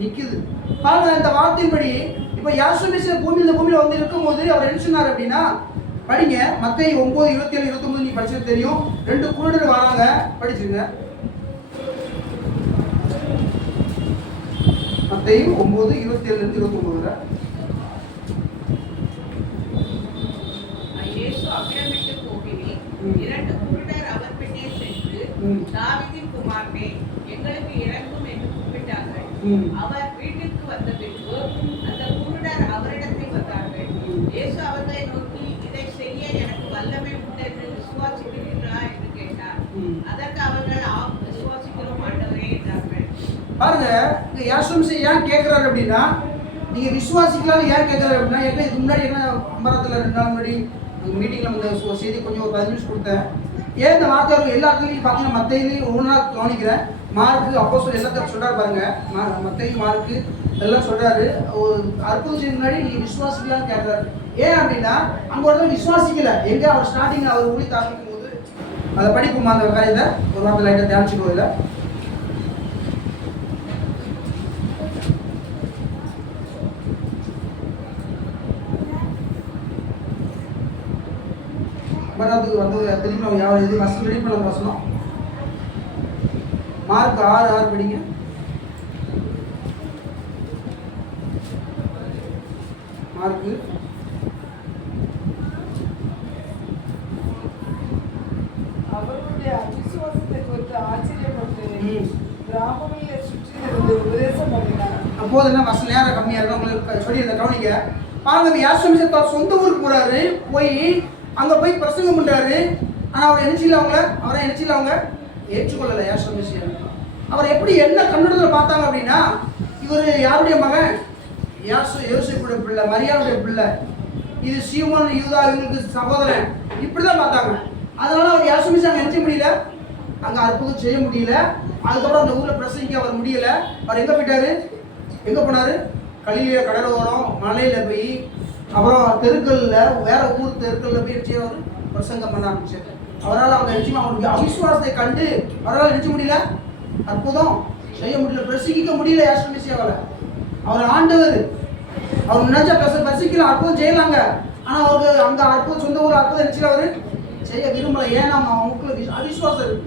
நிக்குது. பாருங்க இந்த வார்த்தையின்படி இப்ப யாசுமிச பூமியில வந்து இருக்கும்போது அவர் என்ன சொன்னார் அப்படின்னா, படிங்க மத்தேயு 9:27-29 நீ படிச்சது தெரியும். 2 குருடர் வராங்க, படிச்சுங்க. மத்தேயு 9:27-29. இயேசு அவ்விடமிட்டு போகையில் 2 குருடர் அவர் பின்னே சென்று, தாவீதின் குமாரனே, எங்களுக்கு இரங்கும் என்று கூப்பிட்டார்கள். அவர் வீட்டிற்கு வந்த பின்பு அந்த குருடர் அவரிடத்தில் வந்தார்கள். இயேசு அவர்களை நோக்கி, இதை செய்ய எனக்கு வல்லமை உண்டு என்று விசுவாசிக்கிறீர்களா என்று கேட்டார். அதற்கு அவர்கள், ஆம், விசுவாசிக்கிறோம் ஆண்டவரே என்றார்கள். பாருங்க இங்க யாசுமிச ஏன் கேட்கிறாரு அப்படின்னா, நீங்க விசுவாசிக்கலாம் ஏன் கேட்கிறாரு அப்படின்னா, இதுக்கு முன்னாடி என்ன அம்பரத்தில் 2 நாள் முன்னாடி மீட்டிங்ல வந்து செய்தி கொஞ்சம் ஒரு 10 நிமிஷம் கொடுத்தேன். ஏன் இந்த வார்த்தை எல்லா இடத்துலையும் பார்த்தீங்கன்னா மத்தையிலையும் ஒவ்வொரு நாள் கவனிக்கிறேன். மார்க்கு அப்போஸ்தலர் எல்லாத்தையும் சொல்றாரு பாருங்க. மத்தேயு மார்க்கு எல்லாம் சொல்றாரு. ஒரு அற்புதம் செய்ய முன்னாடி நீங்க விசுவாசிக்கலாம்னு கேட்கிறாரு. ஏன் அப்படின்னா அங்க ஒருத்தர் விசுவாசிக்கல. எங்க அவர் ஸ்டார்டிங் அவர் ஊழி தாக்கிக்கும் போது அதை படிப்போமா அந்த காரியத்தை ஒரு வார்த்தை லைட்டா தியானிச்சுக்கோ. இல்லை அது வந்து திரும்பி நம்ம யாரும் எது ஃபஸ்ட்டு ரெடி பண்ண வசனம் மார்க் 6:6 படிங்க. மார்க்கு அவர்களுடைய அவிசுவாசத்தை குறித்து ஆச்சரியப்பட்டு கிராமங்களிலே சுற்றி இருந்து உபதேசம் பண்ணினார். அப்போது என்ன வசனம் நேரம் கம்மியாக இருக்கும் உங்களுக்கு சொல்லி இந்த கவனிக்க. பாருங்க யாசுமிச சொந்த ஊருக்கு போறாரு. அங்க போய் பிரசங்கம் பண்றாரு. ஆனா அவர் நினைச்சில அவங்க ஏற்றுக்கொள்ளல. யாசுமிச அவர் எப்படி என்ன கண்ணோட்டத்தில் பார்த்தாங்க அப்படின்னா, இவர் யாருடைய மகன்? யோசேப்புடைய பிள்ளை, மரியாளுடைய பிள்ளை, இது சீமோன் யூதா இவங்களுக்கு சகோதரன், இப்படிதான் பார்த்தாங்க. அதனால அவர் யாசுமிச அங்க நினைச்ச முடியல, அங்க அற்புதம் செய்ய முடியல. அதுக்கப்புறம் அந்த ஊர்ல பிரசங்கிக்க அவர் முடியல. அவர் எங்க போயிட்டாரு? எங்க போனாரு? கலிலேய கடலோரம் மலையில போய் அப்புறம் தெருக்கல்ல வேற ஊர் தெருக்கல்ல போய் அவர் பிரசங்கம் பண்ண ஆரம்பிச்சாரு. அவரால் அவங்க நிச்சயமா அவனுடைய அவிசுவாசத்தை கண்டு அவரால் நினைச்ச முடியல, அற்புதம் செய்ய முடியல, பிரசங்கிக்க முடியல. யாசுமிசியாவால அவர் ஆண்டவர், அவர் நினைச்சா பிரசங்கிக்கலாம், அற்புதம் செய்யலாங்க. ஆனா அவருக்கு அங்க அற்புதம் சொந்த ஊர் அற்புதம் நினைச்சு அவரு செய்ய விரும்பல. ஏன்னா அவங்களுக்கு அவிசுவாசம் இருக்கு.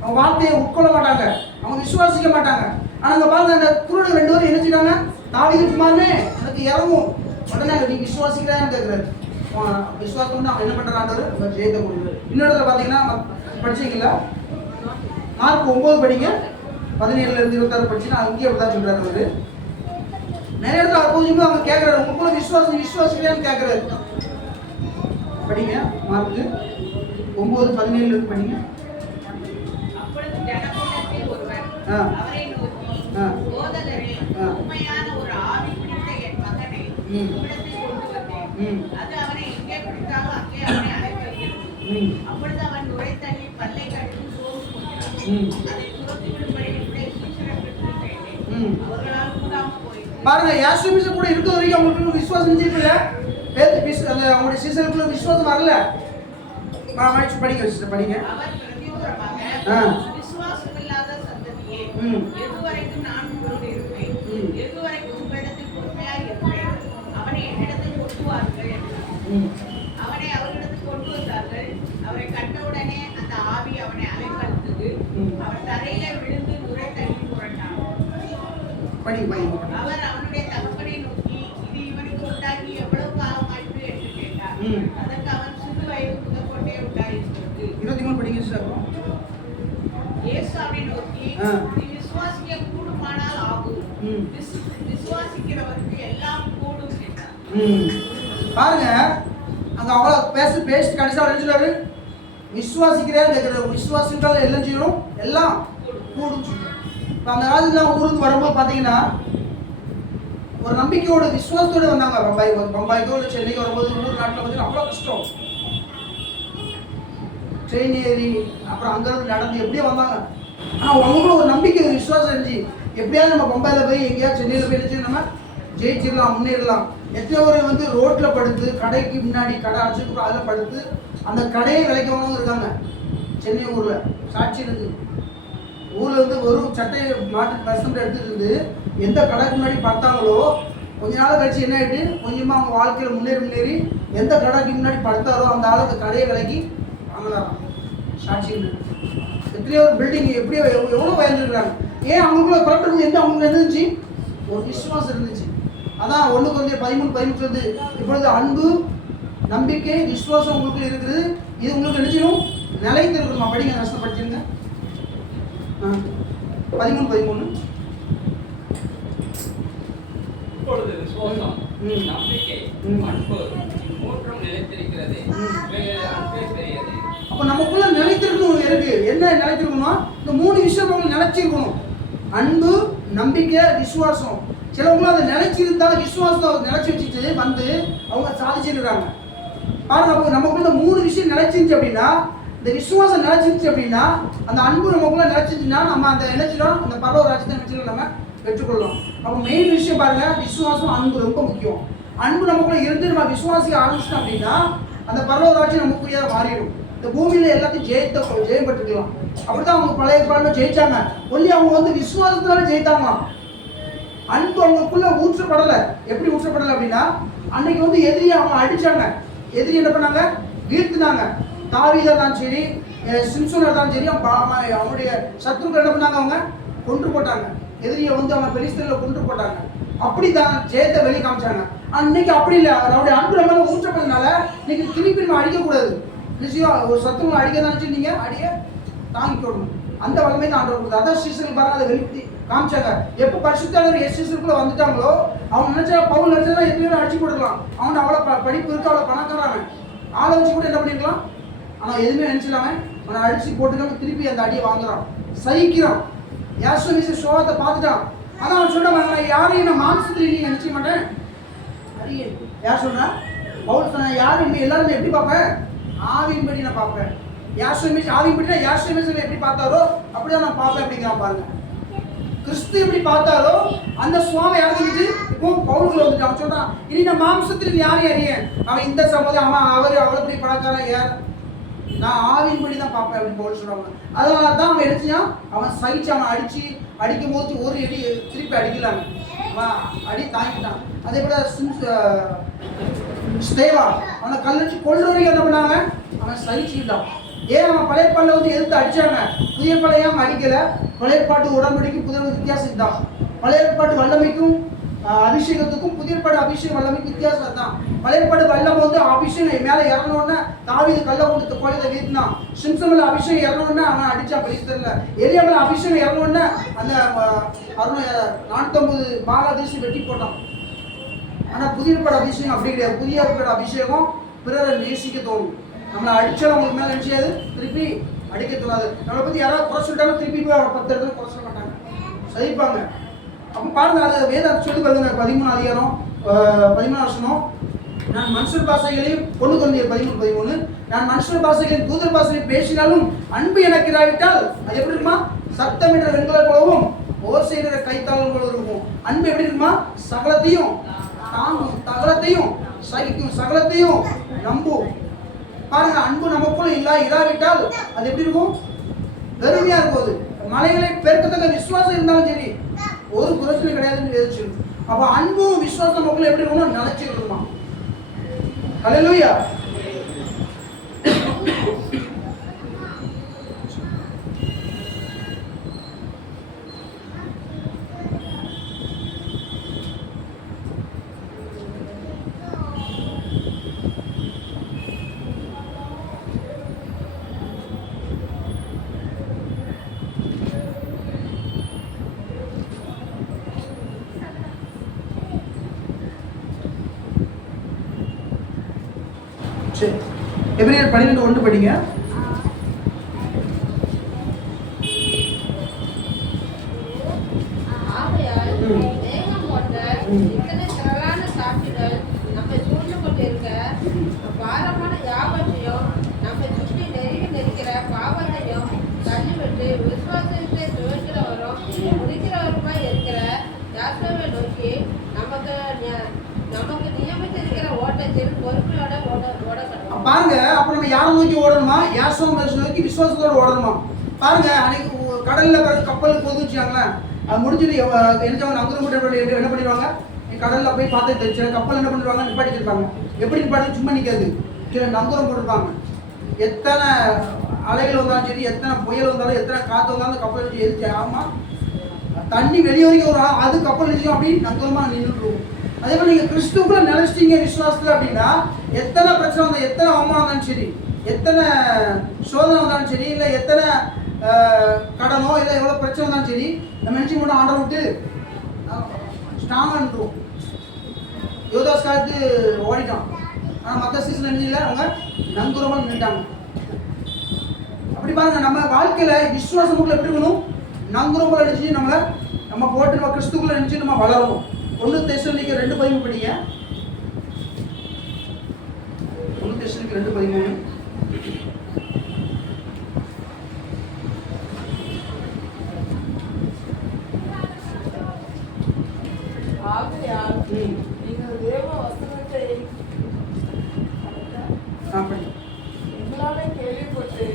அவங்க வார்த்தையை உட்கொள்ள மாட்டாங்க, அவங்க விசுவாசிக்க மாட்டாங்க. ஆனா அங்க பாருங்க அந்த குருடர் 2 பேரும் என்ன செய்றாங்க? தாவீது குமாரனே எனக்கு இறங்கும். உடனே நீ விசுவாசிக்கிறான்னு கேட்கிறாரு. விசுவாசம் வந்து அவன் என்ன பண்றான்? ஜெயத்தை கொடுக்குறாரு. இன்னொரு பாத்தீங்கன்னா படிச்சீங்களா? மார்க் 9 படிங்க, 17-26 படிச்சுன்னா அங்கேயே அப்படிதான் சொல்றாரு. அவரு நிறைய இடத்துல அப்போது அவங்க கேட்கிறாரு, உங்களுக்குள்ள விசுவாசிக்கிறான்னு கேட்கிறாரு. படிங்க மார்க் 9:17 படிங்க. அப்பொழுது ஜனக்கூட்டத்தில் ஒருவர் அவரை நோக்கி, போதகரே, உண்மையான ஒரு ஆவி பிடித்த என் மகனை உம்மிடத்தில் கொண்டு வந்தேன். அது அவனை எங்கே பிடித்தாலோ அங்கே அவனை அழைத்து வருகிறது. அப்பொழுது அவன் நுரை தள்ளி பல்லை கடித்து சோர்ந்து போகிறான். அதை துரத்தி விடும்படி என்னுடைய சீசர்களுக்கு கேட்டேன், அவர்களால் கூடாமல் போயிற்று. பாருங்க யாசுமிச கூட இருக்க வரைக்கும் அவங்களுக்கு விசுவாசம் செஞ்சிருக்கல. அவங்களுடைய சீசனுக்குள்ள விசுவாசம் வரல. படிங்க படிங்க. அவர் பிரதியுத்தரமாக, விசுவாசமில்லாத சந்ததியே, எதுவரைக்கும் நான் உங்களோடு இருப்பேன், எதுவரைக்கும் உங்களிடத்தில் பொறுமையாய் இருப்பேன். அவனை என்னிடத்தில் கொண்டு வாருங்கள் என்றார். அவனை அவர்களிடத்தில் கொண்டு வந்தார்கள். அவரை கண்டவுடனே அந்த ஆவி அவனை அலைக்கழித்தது. அவன் தரையில விழுந்து நுரை தள்ளி புரண்டான். அவர் அவனுடைய தகப்பனை நோக்கி, இது இவனுக்கு உண்டாகி எவ்வளவு காலமாயிற்று என்று கேட்டார். அதற்கு அவன், சிறு வயது முதற்கொண்டே உண்டாயிருக்கிறது. 23 படிங்க சார். இயேசு அவனை நோக்கி, நீ விசுவாசிக்க கூடுமானால் ஆகும், விசுவாசிக்கிறவருக்கு எல்லாம் கூடும் என்றார். பாருங்க அங்க அவ்வளவு பேசி கடைசியா என்ன சொல்றாரு? விசுவாசிக்கிறேன் கேட்கிறாரு. விசுவாசித்தால் எல்லாம் செய்யணும், எல்லாம் கூடும் சொல்றாரு. இப்போ அந்த காலத்துல ஊருக்கு வரும்போது பாத்தீங்கன்னா ஒரு நம்பிக்கையோட விசுவாசத்தோட வந்தாங்க. பம்பாய்க்கோ இல்லை சென்னைக்கு வரும்போது ஊர் நாட்டில் பார்த்தீங்கன்னா அவ்வளோ கஷ்டம். ட்ரெயின் ஏறி அப்புறம் அங்கிருந்து நடந்து எப்படியோ வந்தாங்க. ஆனால் அவங்களும் ஒரு நம்பிக்கை விசுவாசம் இருந்துச்சு, எப்படியாவது நம்ம பம்பாயில் போய் எங்கேயாவது சென்னையில் போய் வச்சு நம்ம ஜெயிச்சிடலாம், முன்னேறலாம். எத்தனை பேர் வந்து ரோட்டில் படுத்து, கடைக்கு முன்னாடி கடை அடிச்சுட்டு அதில் படுத்து அந்த கடையை விலைக்கவங்களும் இருக்காங்க சென்னை ஊரில். சாட்சி இருக்கு. ஊர்ல இருந்து ஒரு சட்டையை மாட்டு கஷ்டம் எடுத்துட்டு இருந்து எந்த கடைக்கு முன்னாடி பார்த்தாங்களோ கொஞ்ச நாள் கழிச்சு என்ன ஆயிட்டு கொஞ்சமா அவங்க வாழ்க்கையில முன்னேறி எந்த கடைக்கு முன்னாடி படுத்தாரோ அந்த ஆளுக்கு கடையை விலைக்கு வாங்கலாம். சாட்சி எத்தனையோ ஒரு பில்டிங் எப்படியோ எவ்வளோ பயந்துருக்குறாங்க. ஏன் அவங்களுக்குள்ள பிறப்பு எந்த அவங்களுக்கு இருந்துச்சு? ஒரு விசுவாசம் இருந்துச்சு. அதான் 1 Corinthians 13:15 வந்து இப்பொழுது அன்பு, நம்பிக்கை, விசுவாசம் உங்களுக்கு இருக்குது. இது உங்களுக்கு நினைச்சிடும் நிலைத்திருக்கணுமா? படிங்க, நஷ்டம் படிச்சிருங்க. 13:13. இப்பொழுது விசுவாசம், நம்பிக்கை, அன்பு மூன்றும் நிலைத்திருக்கிறது. அன்பே பெரியது. அப்போ நமக்குள்ள நிலைத்திருக்கணும் இருக்கு. என்ன நிலைத்திருக்கணும்? இந்த 3 விஷயம் நமக்கு நிலைச்சிருக்கணும். அன்பு, நம்பிக்கை, விசுவாசம். சிலவங்களும் அதை நிலைச்சிருந்தாலும் விசுவாசத்தை நிலைச்சி வச்சுட்டு வந்து அவங்க சாதிச்சிருக்காங்க. பாருங்க, அப்போ நமக்குள்ள இந்த 3 விஷயம் நிலைச்சிருச்சு அப்படின்னா, இந்த விசுவாசம் நிலைச்சிருச்சு அப்படின்னா, அந்த அன்பு நமக்குள்ள நிலைச்சிருச்சுன்னா நம்ம அந்த நினைச்சிடும் அந்த பரலோக ராஜ்யத்தை நினைச்சிடும் நம்ம பெற்றுக்கொள்ளலாம். அப்போ மெயின் விஷயம் பாருங்க, விசுவாசம், அன்பு ரொம்ப முக்கியம். அன்பு நமக்குள்ள இருந்து நம்ம விசுவாசிக்க ஆரம்பிச்சிட்டோம் அப்படின்னா அந்த பரலோக ராஜ்யம் நமக்குரிய மாறிடும். இந்த பூமியில எல்லாத்தையும் ஜெயம் பெற்றுக்கலாம். அப்படிதான் அவங்க பழைய பாடல ஜெயிச்சாங்க. ஒல்லி அவங்க வந்து விசுவாசத்தினால ஜெயித்தாங்களாம். அன்பு அவங்களுக்குள்ள ஊற்றப்படலை. எப்படி ஊற்றப்படலை அப்படின்னா, அன்னைக்கு வந்து எதிரியை அவங்க அடிச்சாங்க. எதிரி என்ன பண்ணாங்க? வீழ்த்தினாங்க. தாவீதா இருந்தாலும் சரி, சிம்சோனா இருந்தாலும் சரி, அவங்களுடைய சத்துருக்கள் என்ன பண்ணாங்க? அவங்க கொன்று போட்டாங்க. எதிரியை வந்து அவங்க பெலிஸ்தீன்ல கொன்று போட்டாங்க. அப்படித்தான் ஜெயத்தை வெளியே காமிச்சாங்க. அன்னைக்கு அப்படி இல்லை. அவருடைய அன்பு நம்ம ஊற்றப்பட்டதுனால இன்னைக்கு திருப்பி நம்ம அடிக்கக்கூடாது. நிச்சயம் ஒரு சத்துருவை அடிக்க நினைச்சு நீங்க அடிய தாங்கிக்கணும். அந்த வல்லமை தான் ஆண்டவர் கொடுத்தார். அதான் சீசனுக்கு பாருங்க அதை வெளிப்படுத்தி காமிச்சாங்க. எப்போ பரிசுத்தர் சீசனுக்குள்ள வந்துட்டாங்களோ அவங்க நினைச்சா பவுல் நினைச்சா எத்தனையோ அடிச்சு கொடுக்கலாம். அவன் அவ்வளோ படிப்பு இருக்கு, அவ்வளோ பணக்காரங்க, ஆளை வச்சு கூட என்ன பண்ணிருக்கலாம். ஆனால் எதுவுமே நினைச்சிடாம அவனை அடிச்சு போட்டுக்காம திருப்பி அந்த அடியை வாங்குறான், சகிக்கிறான். யாசுவ சோகத்தை பார்த்துட்டான். அதான் அவன் சொல்றான், யாரையும் நான் மாம்சத்தில் நீ நினைச்ச மாட்டேன். யார் சொன்னா? பவுல் சொன்ன. யாரும் எல்லாரும் எப்படி பார்ப்பேன்? ஆவியின்படி நான் பார்ப்பேன். யாசுவ ஆவியின்படி யாசுவ எப்படி பார்த்தாரோ அப்படிதான் நான் பார்ப்பேன் அப்படிங்கிறான். பாருங்க, கிறிஸ்து எப்படி பார்த்தாரோ அந்த சுவாமி யாருக்கு இப்போ பவுலுக்குள்ள வந்துட்டு அவன் சொல்றான், இனி நான் மாம்சத்தில் யாரையும் அறியேன். அவன் இந்த சமூகம் அவன் அவளை இப்படி பணக்காரன் யார், நான் ஆவியின்படி தான் பார்ப்பேன் அப்படின்னு பவுல் சொல்றாங்க. அதனால தான் அவன் எடுத்துச்சான். அவன் சகிச்சு அவன் அடிக்கும் போது ஒரு அடி திருப்பி அடிக்கலாங்க. அவன் அடி தாங்கிட்டான். அதே போல ஸ்தேவா அவனை கல்லடிச்சு கொள்ற வரைக்கும் என்ன பண்ணாங்க? அவன் சகிச்சுக்கிட்டான். ஏன் அவன் பழைய பாட்டில் வந்து எதிர்த்து அடிச்சாங்க, புதிய பழையம் அடிக்கல. பழைய பாட்டு உடன்படிக்கும் புதிய வித்தியாசம் தான். பழைய பாட்டு வல்லமைக்கும் அபிஷேகத்துக்கும் புதிய பாடு அபிஷேகம் வல்லமைக்கும் வித்தியாசம் தான். பழைய பாடு வல்லம் வந்து அபிஷேகம் மேலே இறங்கணுன்னு தாவீது கல்லை கொண்டு கோயிலை வீட்டினான். சிம்சமில் அபிஷேகம் இறங்கணுன்னு அவன் அடிச்சான் பெலிஸ்தர்ல. எலியாவில் அபிஷேகம் இறங்கணுன்னு அந்த 450 பாலாதீசி வெட்டி போட்டான். ஆனால் புதிய பாடு அபிஷேகம் அப்படி கிடையாது. புதிய பாடு அபிஷேகம் பிறரை நேசிக்க தோணும். நம்மளை அடிச்சாலும் அவங்களுக்கு மேலே நினைச்சாது திருப்பி அடிக்க தோணாது. நம்மளை பற்றி யாராவது குறை சொல்லிட்டாலும் திருப்பி போய் அவரை 10 இடத்துல குறை சொல்ல மாட்டாங்க, சகிப்பாங்க. அப்போ பாருங்க, அது வேதம் சொல்லி பாருங்க. 13 அதிகாரம் 14 வசனம். நான் மனுஷர் பாஷைகளையும் 1 Corinthians 13:13 நான் மனுஷர் பாஷைகளையும் தூதர் பாஷைகளையும் பேசினாலும் அன்பு எனக்கு இராவிட்டால் அது எப்படி இருக்குமா? சத்தமிடுற வெண்கல போலவும் ஓர் செய்கிற கைத்தாளம் போல இருக்கும். அன்பு எப்படி இருக்குமா? சகலத்தையும் தாங்கும், சகலத்தையும் சகிக்கும், சகலத்தையும் நம்பும். பாருங்க, அன்பு நமக்குள்ள இராவிட்டால் அது எப்படி இருக்கும்? வெறுமையா இருக்கும். மலைகளை பெருக்கத்தக்க விசுவாசம் இருந்தாலும் சரி ஒரு குறைச்சலும் கிடையாதுன்னு வேதிச்சு. அப்ப அன்பும் விசுவாசம் நமக்குள்ள எப்படி இருக்கணும்? நினைச்சிருக்குமா? ஹல்லேலூயா. எபிரேயர் 12:1 படிங்க. ஆகையால் மேகம் போன்ற இத்தனை திரளான சாட்சிகள் நம்மை சூழ்ந்து கொண்டிருக்க பாரமான யாவற்றையும் நம்மை சுற்றி நெருக்கிற பாவத்தையும் தள்ளிவிட்டு விசுவாசத்தை துவக்கிறவரும் முடிக்கிறவருமாய் இருக்கிற யாக்கோபை நோக்கி நமக்கு நியமித்திருக்கிற ஓட்டத்தில் பொறுமையோட ஓடக்கணும். பாருங்க, அப்ப நம்ம யாரை நோக்கி ஓடணுமா? யாசோம் நோக்கி விசுவாசத்தோட ஓடணுமா? பாருங்க, அன்னைக்கு கடலில் பிறகு கப்பல் போதுச்சாங்களேன், அது முடிஞ்சுட்டு என்ன நங்கூரம் என்ன பண்ணிடுவாங்க, கடலில் போய் பார்த்து தெரிச்சு கப்பல் என்ன பண்ணிடுவாங்க, நிப்பாட்டி இருப்பாங்க. எப்படி நிப்பாட்டி? சும்மா நிற்காது, கீழே நங்கூரம் போட்டிருப்பாங்க. எத்தனை அலைகள் வந்தாலும் சரி, எத்தனை புயல் வந்தாலும், எத்தனை காற்று வந்தாலும் கப்பல் வச்சு எரிச்சு ஆமாம் தண்ணி வெளியே வரைக்கும் வரும், அது கப்பல் நிச்சயம் அப்படி நங்கூரமாக நின்றுருவோம். அதே மாதிரி நீங்கள் கிறிஸ்துக்குள்ள நினைச்சிட்டீங்க விசுவாசத்தில் அப்படின்னா, எத்தனை பிரச்சனை வந்தால், எத்தனை அவமானம் வந்தாலும் சரி, எத்தனை சோதனை வந்தாலும் சரி, இல்லை எத்தனை கடனோ இல்லை எவ்வளோ பிரச்சனை வந்தாலும் சரி, நம்ம நினச்சி மட்டும் ஆர்டர் விட்டு ஸ்ட்ராங்காக நின்றுவோம். யோதாஸ் காலத்து ஓடிட்டான், ஆனால் மற்ற சீசன் நினைச்சில அவங்க நங்கூரமாக நின்றுட்டாங்க. அப்படி பாருங்க, நம்ம வாழ்க்கையில விசுவாசமுக்குள்ள எப்படி இருக்கணும், நங்கூரமாக நினைச்சு நம்ம போட்டு நம்ம கிறிஸ்துக்குள்ள நினைச்சு நம்ம வளரணும். 1 தெசலோனிக்கர் 2:13 படிங்க. 1 தெசலோனிக்கர் 2:13. ஆகையால் நீங்கள் தேவ வசனத்தை எங்களாலே கேள்விப்பட்டு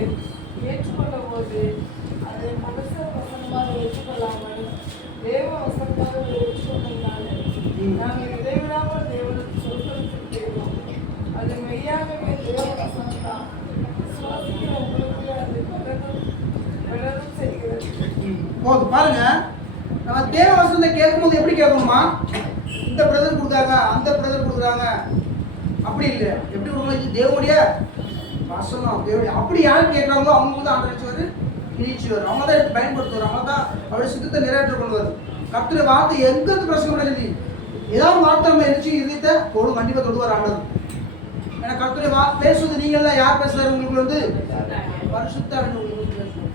ஏற்றுக்கொள்ளும் போது அதை மனுஷ வசனமாக ஏற்றுக்கொள்ளாமல் தேவ வசனமாக ஏற்றுக்கொண்டதாலே நாங்கள் இடைவிடாமல் தேவனுக்கு சொல்லிருக்கிறோம். அது மெய்யாகவே தேவ வசனம் தான். விசுவாசிக்கிற உங்களுக்கு அது வளரும் செய்கிறது. பாருங்க, நம்ம தேவ வசனத்தை கேட்கும்போது எப்படி கேட்கணுமா, இந்த பிரதர் கொடுக்குறாங்க, அந்த பிரதர் கொடுக்குறாங்க, அப்படி இல்லை. எப்படி கொடுக்கணும், தேவனுடைய வசனம், தேவனுடைய அப்படி யார் கேட்குறாங்களோ அவங்களுக்கு தான் ஆண்டவர் இணைச்சுவார். அவங்க தான் பயன்படுத்துவார், அவங்க தான் அவருடைய சித்தத்தை நிறைவேற்ற கொள்வார். கர்த்தருடைய வார்த்தை எங்கிருந்து பிரச்சனை பண்ணி ஏதாவது வார்த்தை நம்ம எரிச்சு இதயத்தை கண்டிப்பாக தொடுவார் ஆண்டவர். ஏன்னா கர்த்தருடைய வார்த்தை பேசுவது நீங்கள் தான். யார் பேசுறாரு உங்களுக்கு வந்து பரிசுத்த உங்களுக்கு பேசுவோம்.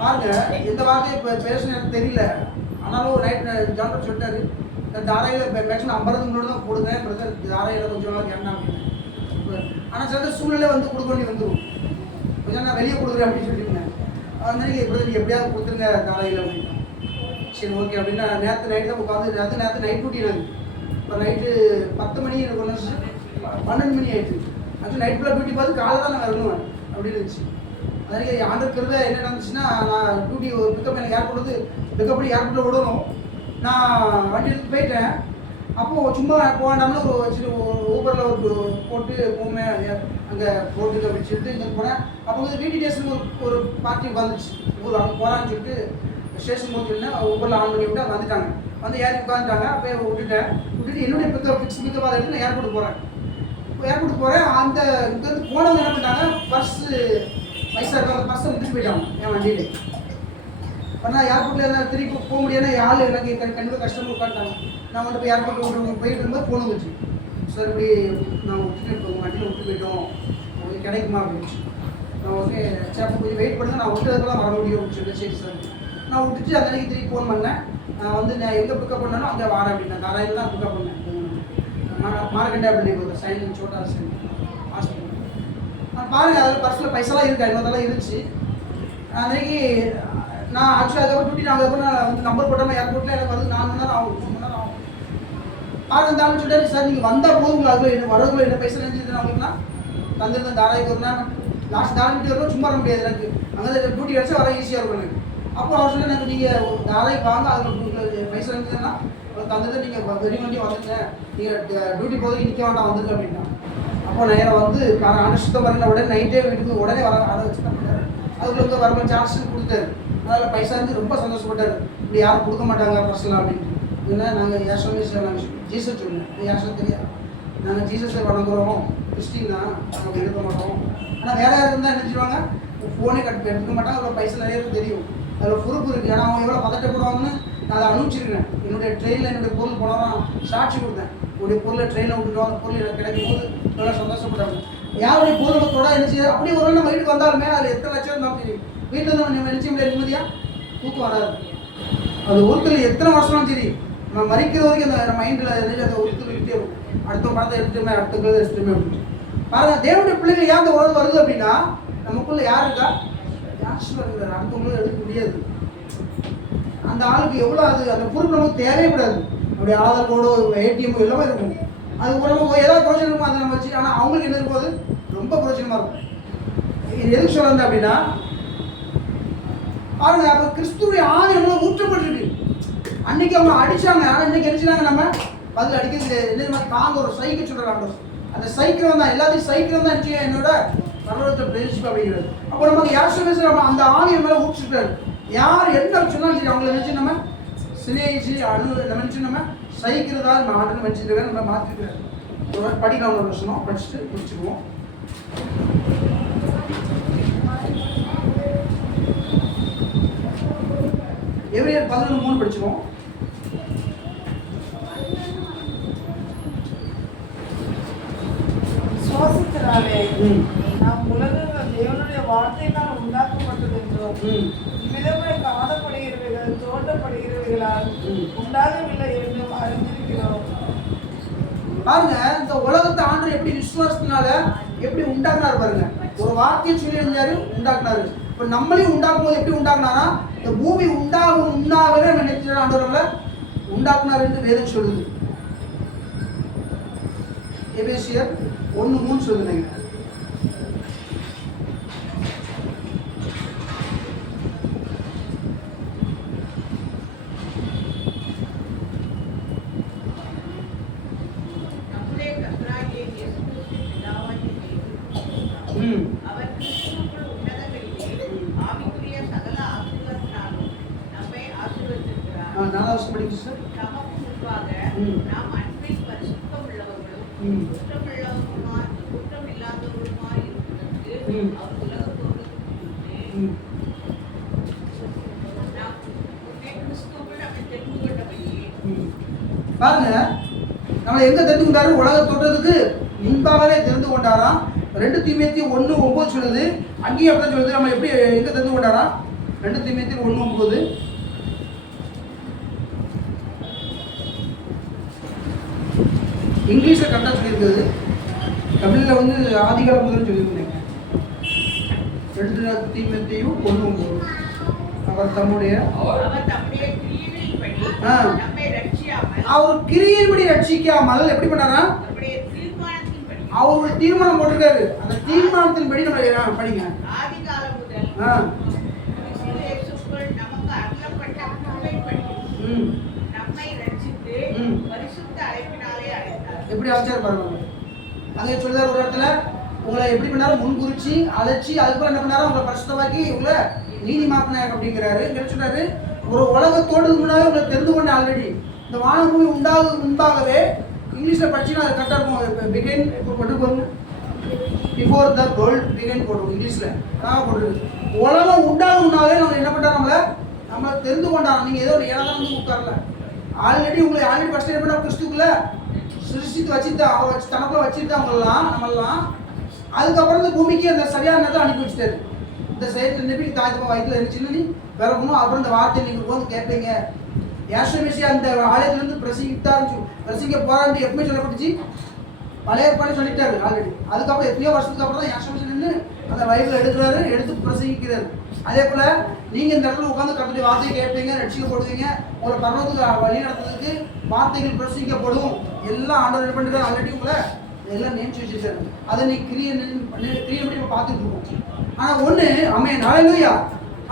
பாருங்க, எந்த வார்த்தையை இப்போ பேசணும் எனக்கு தெரியல, ஆனாலும் நைட் ஜான்வர் சொல்லிட்டாரு, இந்த தாராயில் மேக்ஸிமம் 50 முன்னோடு தான் கொடுங்க பிரதர், தாராயில் கொஞ்சம் நாள் என்ன அப்படின்னு. ஆனால் சில சூழ்நிலை வந்து கொடுக்க வேண்டி வந்துடும், கொஞ்சம் நான் வெளியே கொடுக்குறேன் அப்படின்னு சொல்லியிருந்தேன். அதனால பிரதர் எப்படியாவது கொடுத்துருங்க தாராயில் அப்படின்னா. சரி ஓகே அப்படின்னா நேற்று நைட்டு தான் உட்காந்து, நேற்று நைட் டியூட்டி நாங்கள் இப்போ நைட்டு 10 மணி எனக்கு ஒன்று 12 மணி ஆயிடுச்சு. ஆக்சுவலி நைட் ஃபுல்லாக டியூட்டி பார்த்து காலை தான் நான் வரணும் அப்படின்னு இருந்துச்சு. அதனால ஆண்டிருக்கிறத என்ன நடந்துச்சுன்னா, நான் டியூட்டி ஒரு பிக்கப் எனக்கு ஏர்போர்ட் வந்து பிக்கப் பண்ணி ஏர்போர்ட்டில் விடணும். நான் வண்டி எடுத்து போயிட்டேன். அப்போது சும்மா போகாண்டாமல் ஒரு ஊபரில் ஒரு போட்டு போமே அங்கே போட்டுக்கு அப்படின்னு சொல்லிட்டு இங்கே போனேன். அப்போ வந்து வீட்டு ஸ்டேஷன் ஒரு பார்ட்டி வந்துச்சு, அங்கே போகிறான்னு சொல்லிட்டு ஸ்டேஷன் போச்சுன்னா ஊபரில் ஆன் பண்ணி விட்டு வந்துட்டாங்க. வந்து ஏறி உட்காந்துட்டாங்க. அப்போ விட்டுட்டு என்னுடைய பிக்கப் அதை எடுத்து நான் ஏர்போர்ட்டுக்கு போகிறேன். அந்த இங்கேருந்து போனவங்க என்ன பண்ணிட்டாங்க, பர்ஸு பைசா இருக்க அந்த பர்ஸை விட்டுட்டு போயிட்டாங்க என் வண்டியிலே. ஆனால் ஏர்போர்ட்டில் இருந்தால் திருப்பி போக முடியாது, ஆள் எனக்கு கண்டிப்பாக கஷ்டமாக உட்காந்துட்டாங்க. நான் வந்து போய் ஏர்போர்ட்டில் போயிட்டு இருக்கும்போது ஃபோன் வந்துச்சு, சார் இப்படி நான் விட்டுட்டு இருக்கோம், வண்டியில் விட்டு போயிட்டோம், உங்களுக்கு கிடைக்குமா அப்படின்னு. நான் ஓகே சார் அப்போ கொஞ்சம் வெயிட் பண்ணுங்க, நான் விட்டதுக்கெல்லாம் வர முடியும் அப்படின்னு சொல்லி. சரி சார் நான் விட்டுட்டு அந்த அன்றைக்கி திருப்பி ஃபோன் பண்ணேன். நான் வந்து நான் எங்கே பிக்கப் பண்ணாலும் அங்கே வரேன் அப்படின்னா தாராயில் தான் பிக்கப் பண்ணேன். மார்க்கெண்டா பில்டிங் சைன் சோட்டா சைன் ஹாஸ்பிட்டல். நான் பாருங்கள் அதில் பர்ஸில் பைசாலாம் இருக்குது, 50 இருந்துச்சு. அன்றைக்கி நான் ஆக்சுவலாக அதுக்கப்புறம் டியூட்டி நான் அதுக்கப்புறம் நான் வந்து நம்பர் போட்டாமல் ஏர்போர்ட்டில் எனக்கு வந்து 4 மணி நேரம் ஆகும், 3 மணி நேரம் ஆகும். இருந்தாலும் சொல்லிட்டு சார் நீங்கள் வந்தால் போதும், உங்களுக்கு அதுக்குள்ள என்ன வரதுக்குள்ள என்ன பைசா நினைச்சிட்டு அவங்களுக்குலாம் தந்துருந்தேன். தாராய்க்கு ஒரு நேரம் லாஸ்ட் தாராய்க்கு வரணும், சும்மா வர முடியாது எனக்கு, அங்கே டியூட்டி கிடச்சா வர ஈஸியாக இருக்கும் எனக்கு. அப்போ அவர் சொல்லி எனக்கு நீங்கள் தாராய்க்கு வாங்க, அதில் பைசா நினைச்சதுன்னா தந்துட்டு நீங்கள் வெறி வண்டி வந்துங்க, நீங்கள் டியூட்டி போது நிற்க வேண்டாம் வந்துருங்க அப்படின்னா. அப்போ நேரம் வந்து ஆண்டு சுத்தம் பண்ண உடனே நைட்டே வீட்டுக்கு உடனே வர அதை வச்சு தான் பண்ணார். அதுக்குள்ள வரப்போ சார்ஜ் கொடுத்தாரு. அதில் பைசா இருந்து ரொம்ப சந்தோஷப்பட்டார். இப்படி யாரும் கொடுக்க மாட்டாங்க பர்சனலாக அப்படின்ட்டு. ஏன்னா நாங்கள் யாசோமேஷன் நாங்கள் ஜீசஸ் சொன்னேன், யாசம் தெரியாது, நாங்கள் ஜீசஸை வணங்குறோம், கிறிஸ்டின் தான், நாங்கள் எடுக்க மாட்டோம். ஆனால் வேற யாரும் இருந்தால் என்ன செய்வாங்க, ஃபோனே எடுக்க மாட்டாங்க. அதில் பைசா நிறைய தெரியும், அதில் பொறுப்பு இருக்குது. ஏன்னா அவங்க எவ்வளோ பதட்டப்படுவாங்கன்னு நான் அதை அனுப்பிச்சிருக்கேன். என்னுடைய ட்ரெயினில் என்னுடைய பொருள் போனதான் சாட்சி கொடுத்தேன். உடைய பொருளை ட்ரெயினில் விட்டுட்டோம், அந்த பொருள் எனக்கு கிடைக்கும் போது நல்லா சந்தோஷப்பட்டாங்க. யாருடைய பொருளத்தோட என்ன செய்ய அப்படி ஒரு நம்ம வீட்டுக்கு வந்தாலுமே அதில் எத்தனை லட்சம் இருந்தாலும் தெரியும், வீட்டில் வந்து நம்ம நினச்ச முடியாது, நிம்மதியாக தூக்கம் வராது. அது ஒருத்தர் எத்தனை வருஷம் சரி நம்ம மறிக்கிற வரைக்கும் அந்த மைண்டில் நினைச்சு அதை ஒருத்தர் விட்டே இருக்கும். அடுத்த படத்தை எடுத்துமே அடுத்த எடுத்துமே அப்படின்னு பாருங்க. தேவனுடைய பிள்ளைகள் ஏன் அந்த உறவு வருது அப்படின்னா, நமக்குள்ள யார் இருக்கா, யாசுவா இருக்கிறார். அடுத்தவங்களும் எடுக்க முடியாது. அந்த ஆளுக்கு எவ்வளோ அது அந்த பொறுப்பு நமக்கு தேவைப்படாது. அப்படி ஆதார் கார்டோ ஏடிஎம்மோ எல்லாமே இருக்கும். அது நம்ம ஏதாவது பிரச்சனை இருக்கும் அதை நம்ம வச்சு. ஆனால் அவங்களுக்கு என்ன இருக்கும்போது ரொம்ப பிரச்சனமாக இருக்கும். இது எதுக்கு சொல்லுறது அப்படின்னா, பாருங்க, அப்ப கிறிஸ்துவுடைய ஆவி நம்மள ஊற்றப்பட்டிருக்கு. அன்னைக்கு அவங்க அடிச்சாங்க, ஆனா இன்னைக்கு அடிச்சாங்க நம்ம பதில் அடிக்கிறது என்ன தாங்க ஒரு சைக்கிள் சொல்றாங்க. அந்த சைக்கிள் தான் எல்லாத்தையும் சைக்கிள் தான் நிச்சயம் என்னோட பரலோகத்தை பிரவேசிப்பு அப்படிங்கிறது. அப்போ நமக்கு யார் சொல்ல அந்த ஆவி மேல ஊற்றிட்டாரு. யார் என்ன சொன்னாலும் சரி அவங்களை நினைச்சு நம்ம சினேகிச்சு நம்ம நினைச்சு நம்ம சைக்கிறதா நம்ம ஆண்டு நினைச்சிருக்க நம்ம மாற்றிக்கிறாரு. படிக்கலாம் ஒரு வருஷம் படிச்சுட்டு முடிச்சுக்குவோம். எவ்ரியர் 11:3 படிச்சுக்குவோம். விசுவாசத்தினாலே நாம் உலகங்கள் தேவனுடைய வார்த்தையினால் உண்டாக்கப்பட்டது என்றும் இவ்விதமாய் காணப்படுகிறவைகள் தோன்றப்படுகிறவைகளால் உண்டாகவில்லை என்றும் அறிந்திருக்கிறோம். பாருங்க, இந்த உலகத்தை ஆண்டு எப்படி விசுவாசத்தினால எப்படி உண்டாக்குனாரு பாருங்க. ஒரு வார்த்தையை சொல்லி இருந்தாரு, உண்டாக்குனாரு. இப்ப நம்மளையும் உண்டாக்கும் போது எப்படி உண்டாக்குனாரா, இந்த பூமி உண்டாகவே நம்ம நினைச்சு ஆண்டவர்களை உண்டாக்குனார் என்று வேதம் சொல்லுது. எபேசியர் 1:3 சொல்லுங்க. நம்முடைய கர்த்தராகிய இயேசு கிறிஸ்து பிதாவாகிய தேவன் அவர் கிறிஸ்துவுக்குள் உன்னதங்களிலே ஆவிக்குரிய சகல ஆசீர்வாதத்தினாலும் நம்மை ஆசீர்வதித்திருக்கிறார். 4வது படிங்க சார். நமக்கு முன்பாக நாம் அன்பில் பரிசுத்தம் உள்ளவர்களும் குற்றம் இல்லாதவர்களுமாய் இருப்பதற்கு அவர் உலகத்தோடு நாம் கிறிஸ்துவுக்குள் நம்மை தெரிந்து கொண்டபடியே. பாருங்க, நம்மளை எங்க தெரிந்து கொண்டாரு, உலக தோற்றத்துக்கு முன்பாகவே தெரிந்து கொண்டாராம். 2 தீமோத்தேயு 1:9 சொல்லுது. அங்கேயும் அப்படிதான் சொல்லுது. நம்ம எப்படி எங்க தெரிந்து கொண்டாரா, 2 தீமோத்தேயு 1:9 இங்கிலீஷ்ல கரெக்டாக சொல்லியிருக்குது. தமிழில் வந்து ஆதிகாலம் முதல் சொல்லியிருந்தேங்க. 2 தீமோத்தேயு 1:9 அவர் தம்முடைய கிரியைகளின்படி நம்மை ரட்சியாமல் அவர் கிரியையின்படி ரட்சிக்காமல் எப்படி பண்ணாரா, அவருடைய தீர்மானத்தின்படி அவருடைய தீர்மானம் போட்டிருக்காரு. அந்த தீர்மானத்தின்படி நம்ம படிங்க. ஆதிகாலம் முதல் கிறிஸ்து இயேசுவுக்குள் நமக்கு அருளப்பட்ட கிருபைப்படி நம்மை ரட்சித்து பரிசுத்த அழைப்பினாலே அழைத்தார். எப்படி ஆச்சாரம் பாருங்க. அங்கே சொல்றாரு ஒரு இடத்துல, உங்களை எப்படி பண்ணாரு, முன்குறிச்சி அழைச்சி அதுக்கப்புறம் என்ன பண்ணாரு, உங்களை பரிசுத்தமாக்கி உங்களை நீதிமாக்கினார் அப்படிங்கிறாரு. என்ன சொல்றாரு, ஒரு உலகத்தோடு முன்னாலே உங்களை தெரிந்து கொண்ட ஆல்ரெடி இந்த வானபூமி உண்டாகுது முன்பாகவே. இங்கிலீஷில் படிச்சுன்னா அது கரெக்டாக இருக்கும். பிகின் இப்போ கொண்டு போங்க, பிஃபோர் த வேர்ல்ட் பிகின் போடுவோம் இங்கிலீஷில். அதான் போட்டுருக்கு. உலகம் உண்டாகும்னாலே நம்ம என்ன பண்ணுறோம், நம்மளை தெரிந்து கொண்டாங்க. நீங்கள் ஏதோ ஒரு ஏழாம் வந்து உட்காரல, ஆல்ரெடி உங்களை ஆல்ரெடி ஃபஸ்ட் என்ன பண்ண கிறிஸ்துக்குள்ள சிருஷ்டித்து வச்சுட்டு அவரை வச்சு தனக்குள்ள வச்சுட்டு அவங்களெல்லாம் நம்மளாம் அதுக்கப்புறம் இந்த பூமிக்கு அந்த சரியான நேரத்தை அனுப்பி வச்சுட்டாரு. இந்த சைடில் நினைப்பி தாய்த்தப்பா வயிற்றுல இருந்துச்சுன்னு நீ பிறக்கணும். அப்புறம் இந்த வார்த்தை நீங்கள் வந்து கேட்பீங்க. யாசமேசியா அந்த ஆலயத்திலிருந்து பிரசிங்க போராண்டு எப்பவுமே சொல்லப்பட்டுச்சு, பழைய ஏற்பாடு சொல்லிட்டாரு ஆல்ரெடி. அதுக்கப்புறம் எத்தனையோ வருஷத்துக்கு அப்புறம் தான் யாசமேசியா நின்று அந்த பைபிள் எடுக்கிறாரு, எடுத்து பிரசங்கிக்கிறாரு. அதே போல நீங்க இந்த இடத்துல உட்காந்து கர்த்தருடைய வார்த்தையை கேட்பீங்க, ரட்சிக்கப்படுவீங்க. உங்களை பரலோகத்துக்கு வழி நடத்துறதுக்கு வார்த்தைகள் பிரசங்கிக்கப்படும். எல்லாம் ஆண்டவர் என்ன பண்ணிருக்காரு, ஆல்ரெடி உங்களை எல்லாம் நியமிச்சு வச்சிருக்காரு. அதை நீ கிரியப்படி நம்ம பார்த்துட்டு இருக்கோம். ஆனா ஒண்ணு அமேன் ஹல்லேலூயா.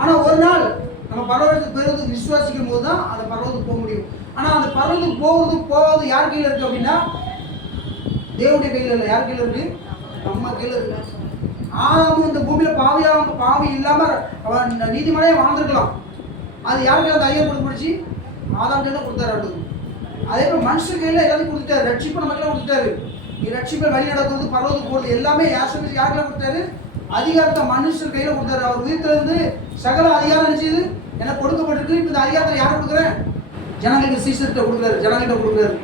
ஆனா ஒரு நாள் நம்ம பரலோகத்துக்கு போகிறதுக்கு விசுவாசிக்கும் போது தான் அந்த பரலோகத்துக்கு போக முடியும். ஆனா அந்த பரலோகத்துக்கு போவது யார் கையில இருக்கு அப்படின்னா, தேவனுடைய கையில இல்லை. யார் கையில இருக்கு, நம்ம கையில இருக்கு. ஆதாமும் இந்த பூமியில பாவி இல்லாம அவன் நீதிமனையே வாழ்ந்துருக்கலாம். அது யார் கையில அந்த ஐயர் கொடுத்து ஆதாம் கையில கொடுத்தாரு. அதே போல மனுஷன் கையில எல்லாத்தையும் கொடுத்துட்டாரு. ரட்சிப்பு நம்ம கையில கொடுத்துட்டாரு. நீ ரட்சிப்பை வழி நடக்கிறது, பரலோகத்துக்கு போகிறது எல்லாமே யார் கையில கொடுத்தாரு, அதிகாரத்தை மனுஷன் கையில கொடுத்தாரு. அவர் உயிர்த்திலிருந்து சகல அதிகாரம் செய்து எனக்கு கொடுக்கப்பட்டிருக்கு. இப்போ இந்த அதிகாரத்தை யாரை கொடுக்குறேன், ஜனங்களுக்கு சீசர்கிட்ட கொடுக்குறாரு, ஜனங்கிட்ட கொடுக்குறாரு.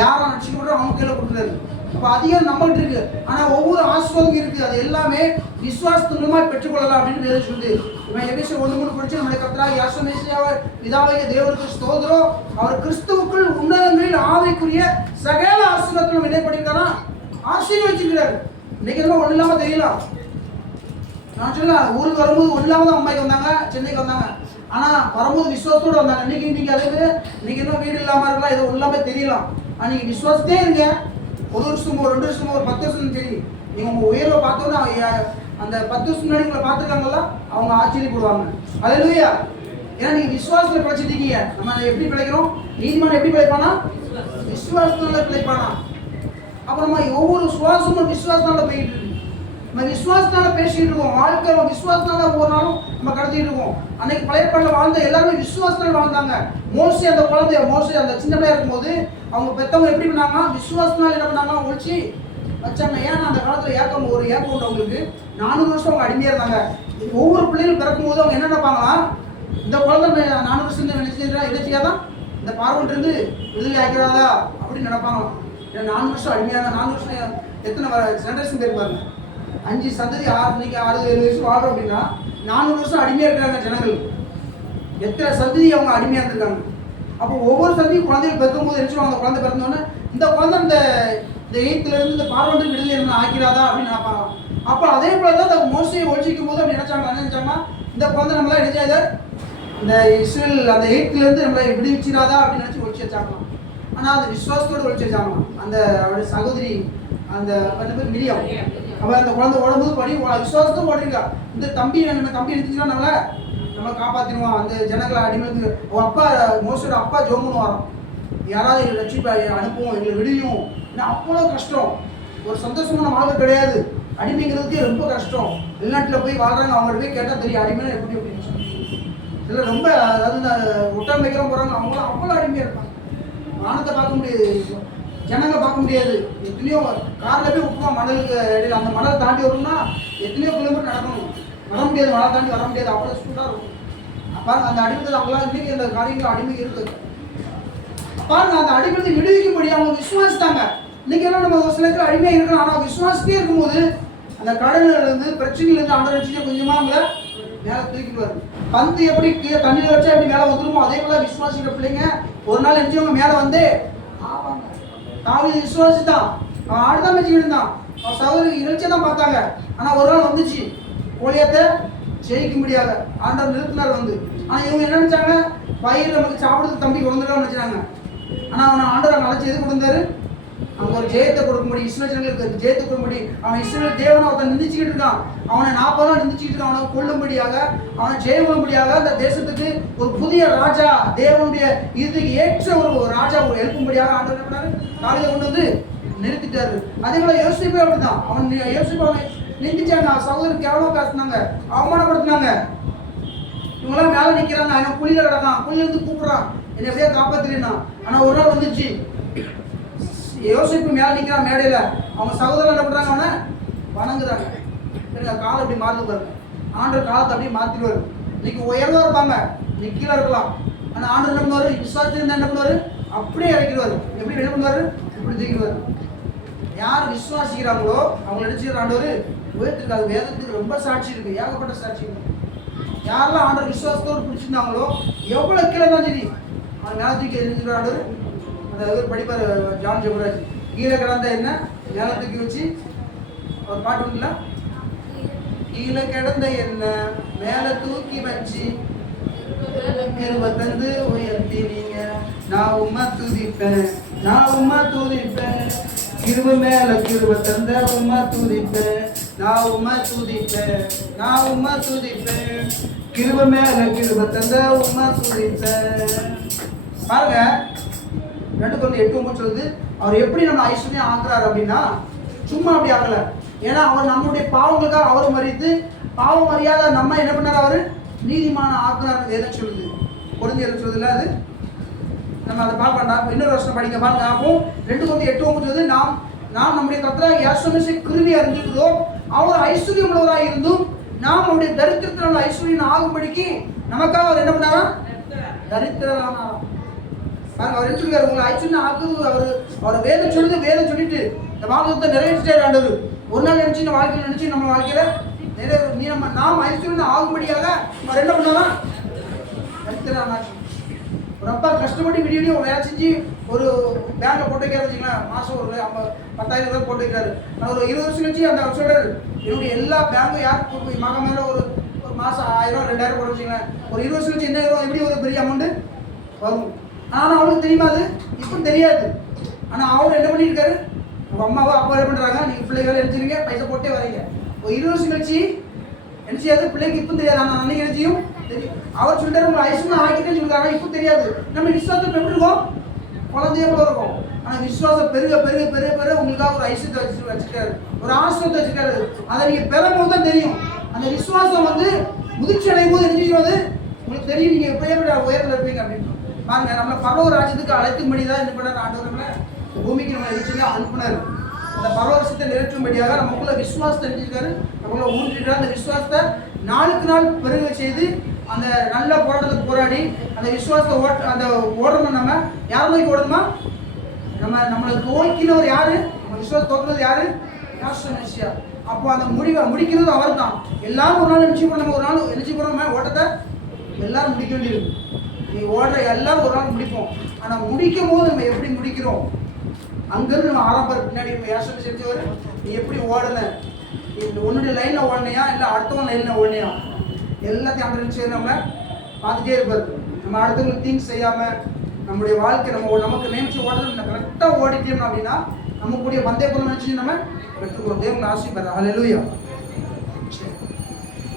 யாரை ரட்சிக்கப்படுறோ அவங்க கையில கொடுக்குறாரு. அப்போ அதிகாரம் நம்மகிட்ட இருக்கு. ஆனால் ஒவ்வொரு ஆசீர்வாதமும் இருக்கு. அது எல்லாமே விசுவாசத்து மூலமாக பெற்றுக்கொள்ளலாம் அப்படின்னு வேதம் சொல்லுது. இவன் எபேசியர் 1:3 படிச்சு நம்முடைய கர்த்தராகிய யாசமேசியாவை பிதாவாகிய தேவனுக்கு ஸ்தோத்திரம், அவர் கிறிஸ்துவுக்குள் உன்னதங்களில் ஆவிக்குரிய சகல ஆசீர்வாதங்களும் என்ன பண்ணியிருக்காரா, ஆசீர்வதிச்சிருக்கிறாரு. இன்னைக்கு எல்லாம் ஒன்றும் இல்லாமல் தெரியலாம். நான் சொல்லலாம், ஊருக்கு வரும்போது ஒன்றும் இல்லாமல் தான் அம்மாய்க்கு வந்தாங்க, சென்னைக்கு வந்தாங்க. ஆனால் வரும்போது விசுவாசத்தோடு வந்தாங்க. இன்னைக்கு அதுக்கு இன்னைக்கு இன்னும் வீடு இல்லாமல் இருக்கலாம், ஏதோ ஒன்றும் இல்லாமல் தெரியலாம். ஆனால் நீங்கள் விசுவாசத்தே இருங்க. 1 வருஷமோ 2 வருஷமோ 10 வருஷம் சரி, நீங்கள் உங்கள் உயர்வை பார்த்தோன்னா அந்த 10 வருஷம் முன்னாடி உங்களை பார்த்துருக்காங்களா, அவங்க ஆச்சரியப்படுவாங்க. அல்லேலூயா. ஏன்னா நீங்க விசுவாசத்துல பிழைச்சிட்டீங்க. நம்ம எப்படி பிழைக்கிறோம்? நீதிமான் எப்படி பிழைப்பானா? விசுவாசத்தினால பிழைப்பானா. அப்புறமா ஒவ்வொரு சுவாசமும் விசுவாசத்தினால போயிட்டு இருக்கு. நம்ம விசுவாசத்தினால பேசிட்டு இருக்கோம். வாழ்க்கை விசுவாசத்தினால ஒவ்வொரு நாளும் நம்ம கடத்திட்டு இருக்கோம். அன்னைக்கு பழைய பாட்டில் வாழ்ந்த எல்லாருமே விசுவாசத்தினால வாழ்ந்தாங்க. மோசே அந்த குழந்தைய, மோசே அந்த சின்ன பிள்ளையா இருக்கும்போது அவங்க பெற்றவங்க எப்படி பண்ணாங்கன்னா விசுவாசத்தினால என்ன பண்ணாங்கன்னா ஒழிச்சு வச்சாங்க. ஏன்னா அந்த காலத்துல ஏக்கம் உண்டவங்களுக்கு 400 வருஷம் அவங்க அடிமையா இருந்தாங்க. ஒவ்வொரு பிள்ளைகளும் பிறக்கும் போது அவங்க என்ன நினைப்பாங்களா, இந்த குழந்தை 400 வருஷம் என்ன செய்யாதான் இந்த பார்வன் இருந்து விடுதலை ஆக்கிறாதா அப்படின்னு நினைப்பாங்களாம். ஏன்னா 4 வருஷம் அடிமையான 4 வருஷம் எத்தனை ஜெனரேஷன் பேர் பாருங்க. 5 சந்ததி 6 7 வருஷம் வாழ்றோம் அப்படின்னா 400 வருஷம் அடிமையா இருக்கிறாங்க ஜனங்கள். எத்தனை சந்ததி அவங்க அடிமையா இருந்திருக்காங்க. அப்போ ஒவ்வொரு சந்ததியும் குழந்தைகள் பிறக்கும் போது நினைச்சுவாங்க, அந்த குழந்தை பிறந்தோடனே இந்த குழந்தை இந்த 8th இருந்து இந்த பார்வன் விடுதலை என்ன ஆக்கிறாதா அப்படின்னு நினைப்பாங்க. அப்போ அதே போல தான் அந்த மோசையை ஒழிச்சிக்கும் போது அப்படி நினைச்சாங்க. என்ன நினைச்சாங்கன்னா இந்த குழந்தை நம்மளா நினைச்சாது இந்த இஸ்ரேல் அந்த 8th இருந்து நம்மளை விடுவிச்சிடாதா அப்படின்னு நினைச்சு ஒழிச்சு வச்சாங்களாம். ஆனால் அந்த விசுவாசத்தோடு ஒழிச்சு வச்சாங்களாம். அந்த அவருடைய சகோதரி அந்த பேர் மிரியாம், அவள் அந்த குழந்தை ஓடும்போது படி விசுவாசத்தோடு ஓடுறீங்க. இந்த தம்பி எடுத்துச்சுன்னா நம்மளை காப்பாற்றிடுவான், அந்த ஜனங்களை அடிமைக்கு. அவன் அப்பா மோசோட அப்பா ஜோம் பண்ணுவாராம், யாராவது எங்களை ரட்சிப்பா அனுப்புவோம், எங்களை விடியும். ஏன்னா அவ்வளோ கஷ்டம், ஒரு சந்தோஷமான வாழ்க்கை கிடையாது. அடிமைங்கிறதுக்கே ரொம்ப கஷ்டம். வெளிநாட்டில் போய் வாழ்றாங்க, அவங்கள்ட்ட போய் கேட்டால் தெரியும் அடிமைனா எப்படி அப்படின்னு சொல்லி. இதில் ரொம்ப அதாவது இந்த ஒட்டம் வைக்கிறோம் போகிறாங்க, அவங்களாம் அவ்வளோ அடிமையாக இருப்பாங்க. வானத்தை பார்க்க முடியாது, ஜனங்க பார்க்க முடியாது. எத்தனையோ காரில் போய் விட்டுருவோம் மணலுக்கு இடையில, அந்த மணலை தாண்டி வரணும்னா எத்தனையோ கிலோமீட்டர் நடக்கணும், வர முடியாது, மழை தாண்டி வர முடியாது, அவ்வளோ சூடாக இருக்கும். பாருங்க அந்த அடிமத்தில் அவங்களாம் இன்றைக்கி அந்த காரியங்கள் அடிமை இருக்குது. பாருங்க அந்த அடிமத்தை விடுவிக்கும்படி அவங்க விசுவாசித்தாங்க. இன்னைக்கு எல்லாம் நம்ம ஒரு சிலருக்கு அடிமையாக இருக்கிறோம், ஆனால் விசுவாசிட்டே இருக்கும்போது அந்த கடலில் இருந்து பிரச்சனையிலேருந்து ஆண்டவர் வச்சு கொஞ்சமாக அவங்கள மேலே தூக்கிட்டு வரும். பந்து எப்படி தண்ணியில் வச்சா எப்படி மேலே வந்துருமோ அதே போல விசுவாசிக்கிற பிள்ளைங்க ஒரு நாள் நினைச்சவங்க மேலே வந்து ஆவாங்க. தாவீது விசுவாசி தான், அவன் ஆடுதான் வச்சுக்கிட்டு இருந்தான், அவன் சகோதரி இறைச்சியை தான் பார்த்தாங்க. ஆனால் ஒரு நாள் வந்துச்சு கோலியாத்தை ஜெயிக்க முடியாது, ஆண்டவர் நிறுத்தினார் வந்து. ஆனால் இவங்க என்ன நினைச்சாங்க, பயிர் நமக்கு சாப்பிடுறது தம்பி கொண்டுலாம் நினைச்சாங்க. ஆனால் அவனை ஆண்டவர் அழைச்சி எது கொடுத்தாரு, அவங்க ஒரு ஜெயத்தை கொடுக்கும்படி, இஸ்ரேல் ஜனங்களுக்கு ஜெயத்தை கொடுக்கும்படி. அவன் இஸ்ரேல் தேவனை ஒருத்தன் நிந்திச்சுக்கிட்டு இருக்கான், அவனை 40 நாள் நிந்திச்சுக்கிட்டு இருக்கான். அவனை கொள்ளும்படியாக, அவனை ஜெயம் கொள்ளும்படியாக அந்த தேசத்துக்கு ஒரு புதிய ராஜா, தேவனுடைய இதுக்கு ஏற்ற ஒரு ராஜா ஒரு எழுப்பும்படியாக ஆண்டவர் என்ன பண்ணாரு, தாவீதை கொண்டு வந்து நிறுத்திட்டாரு. அதே போல யோசிப்பே அப்படிதான். அவன் யோசிப்பு அவனை நிந்திச்சாங்க, சகோதரருக்கு எவ்வளோ பேசினாங்க, அவமானப்படுத்தினாங்க. இவங்களாம் மேலே நிற்கிறாங்க, அவன் குழியில கிடக்கான், குழியிலிருந்து கூப்பிட்றான் என்னை எப்படியா காப்பாற்றினா. ஆனால் ஒரு நாள் வந்துச்சு, யோசிப்பு மேலே நிற்கிறான் மேடையில், அவங்க சகோதரர் என்ன பண்ணுறாங்க, அவனை வணங்குறாங்க. காலை அப்படி மாறுது பாருங்க, ஆண்டவர் காலத்தை அப்படியே மாற்றிடுவார். இன்னைக்கு உயர்வாக இருப்பாங்க, இன்னைக்கு கீழே இருக்கலாம். ஆனால் ஆண்டவர் என்ன பண்ணுவார், விசுவாசத்தில் இருந்தால் என்ன பண்ணுவார், அப்படியே இறக்கிடுவார். எப்படி என்ன பண்ணுவார், இப்படி தூக்கிடுவார். யார் விசுவாசிக்கிறாங்களோ அவங்க நினைச்சுக்கிற ஆண்டவர் உயர்த்திருக்காது. வேதத்துக்கு ரொம்ப சாட்சி இருக்கு, ஏகப்பட்ட சாட்சி இருக்கு. யாரெல்லாம் ஆண்டவர் விசுவாசத்தோடு பிடிச்சிருந்தாங்களோ எவ்வளோ கீழே தான் சரி அவன் மேலே தூக்கி எரிஞ்சுக்கிற ஆண்டவர். அந்த இவர் படிப்பார் ஜான் ஜெபராஜ், கீழே கிடந்த என்ன மேலே தூக்கி வச்சு ஒரு பாட்டு உண்டுல, கீழே கிடந்த என்ன மேலே தூக்கி வச்சு கிருபை உயர்த்தினீங்க, நான் உம்மை துதிப்பேன், நான் உம்மை துதிப்பேன், கிருபை மேல கிருபை தந்த உம்மை துதிப்பேன், நான் உம்மை துதிப்பேன், நான் உம்மை துதிப்பேன், கிருபை மேல கிருபை தந்த உம்மை துதிப்பேன். பாருங்க 2 Corinthians 8:9 சொல்லுது, அவர் எப்படி நம்ம ஐஸ்வர்யம் ஆக்குறாரு அப்படின்னா சும்மா அப்படி ஆகல. ஏன்னா அவர் நம்மளுடைய பாவங்களுக்காக அவர் மறித்து பாவம் அறியாத நம்ம என்ன பண்ணார், அவர் நீதிமான ஆக்குறாரு எதை சொல்லுது, Corinthians சொல்லுதுல. அது நம்ம அதை பார்க்கலாம். இன்னொரு வருஷம் படிக்க பாருங்க. அப்போ 2 Corinthians 8:9 சொல்லுது, நாம் நம்முடைய கர்த்தராகிய இயேசு கிறிஸ்து கிருபையா இருந்திருக்கிறோம், அவர் ஐஸ்வர்யம் உள்ளவராக இருந்தும் நாம் அவருடைய தரித்திரத்தினால் ஐஸ்வர்யம் ஆகும்படிக்கு நமக்காக அவர் என்ன பண்ணாரா, தரித்திரரானாராம். பாருங்க அவர் எடுத்துருக்காரு, உங்களை ஐஸ்வர்யம் ஆக்குது அவர் வேதம் சொல்லுது. வேதம் சொல்லிட்டு இந்த வாக்குத்தத்தை நிறைவேற்றிட்டார் ஆண்டவர். ஒரு நாள் நினைச்சு இந்த வாழ்க்கையில் நினைச்சு நம்ம வாழ்க்கையில நிறைய நாம் ஐஸ்வர்யம் ஆகும்படியாக அவர் என்ன பண்ணலாம், தரித்திரரானார். ஒரு அப்பா கஷ்டப்பட்டு விடிய வேலை செஞ்சு ஒரு பேங்க்ல போட்டு வைக்காரு வச்சுக்கலாம், மாதம் ஒரு 10,000 ரூபாய் போட்டு வைக்கிறாரு. நான் ஒரு 20 வருஷம் கழிச்சு அந்த சொல்றாரு, என்னுடைய எல்லா பேங்கும் யாருக்கு மக மேலே ஒரு மாதம் 1000 2000 போட்டு வச்சுக்கலாம். ஒரு 20 வருஷம் கழிச்சு என்ன எப்படி ஒரு பெரிய அமௌண்ட்டு வரும். ஆனால் அவளுக்கு தெரியுமா, அது இப்போ தெரியாது. ஆனால் அவர் என்ன பண்ணியிருக்காரு, உங்கள் அம்மாவோ அப்பா என்ன பண்ணுறாங்க, நீங்கள் பிள்ளைகளை எடுத்துருங்க, பைசா போட்டே வரீங்க. ஒரு 20 வருஷம் கழிச்சு என்ன செய்யாது? பிள்ளைக்கு இப்போ தெரியாது, ஆனால் அன்னைக்கு என்ன செய்யும் தெரியும். அவர் சொல்லிட்டாரு உங்களை ஐஸ்வர்யம் ஆகிட்டேன்னு சொல்லிட்டாங்க, இப்போ தெரியாது. நம்ம விசுவாசம் எப்படி இருக்கும்? குழந்தைய போல இருக்கும். ஆனால் விசுவாசம் பெருக பெருக பெருக பெருக உங்களுக்காக ஒரு ஐஸ்வர்யத்தை வச்சிருக்காரு, ஒரு ஆசிரியத்தை வச்சிருக்காரு. அதை நீங்கள் பெறும்போது தான் தெரியும். அந்த விசுவாசம் வந்து முதிர்ச்சி அடையும் போது என்ன செய்வது உங்களுக்கு தெரியும். நீங்கள் எப்படியே உயரத்தில் இருப்பீங்க அப்படின்னு பாருங்க. நம்மளை பரலோக ராஜ்யத்துக்கு அழைக்கும்படி தான் என்ன பண்ணார் ஆண்டவர்? நம்மளை பூமிக்கு நம்ம நிச்சயம் அனுப்புனார். அந்த பரலோகத்தை நிறைவேற்றும்படியாக நமக்குள்ள விசுவாசத்தை நினைச்சிருக்காரு, நமக்குள்ள ஊன்றிருக்காரு. அந்த விசுவாசத்தை நாளுக்கு நாள் பெருக செய்து அந்த நல்ல போராட்டத்துக்கு போராடி அந்த விசுவாசத்தை அந்த ஓடணும். நம்ம யார் நோக்கி ஓடணுமா? நம்மளை துவக்கினவர் யாரு? நம்ம விசுவாசம் துவக்கினது யாரு? நிச்சயா. அப்போ அந்த முடிக்கிறது அவர் தான். எல்லாரும் ஒரு நாள் நிச்சயம் நம்ம ஒரு நாள் நிச்சயம் பண்ணோம் ஓட்டத்தை எல்லாரும் முடிக்க வேண்டியிருக்கு. நீ ஓடுற எல்லாரும் ஒரு நாள் முடிப்போம். ஆனால் முடிக்கும் போது நம்ம எப்படி முடிக்கிறோம்? அங்கிருந்து நம்ம ஆரம்பம் பின்னாடி நம்ம யாசனை செஞ்சவர் நீ எப்படி ஓடலை, உன்னுடைய லைனில் ஓடனையா இல்லை அடுத்தவன் லைனில் ஓடனையா, எல்லாத்தையும் அந்த நிச்சயம் நம்ம பார்த்துட்டே இருப்பார். நம்ம அடுத்தவங்களுக்கு தீங்கு செய்யாமல் நம்முடைய வாழ்க்கை நமக்கு நியமிச்சு ஓடுறது கரெக்டாக ஓடிட்டோம் அப்படின்னா நம்ம கூடிய பந்தய பொருள் நினச்சி நம்ம பெற்றுக்கிறோம். தேவன் ஆசீர்வாதம். ஹல்லேலூயா.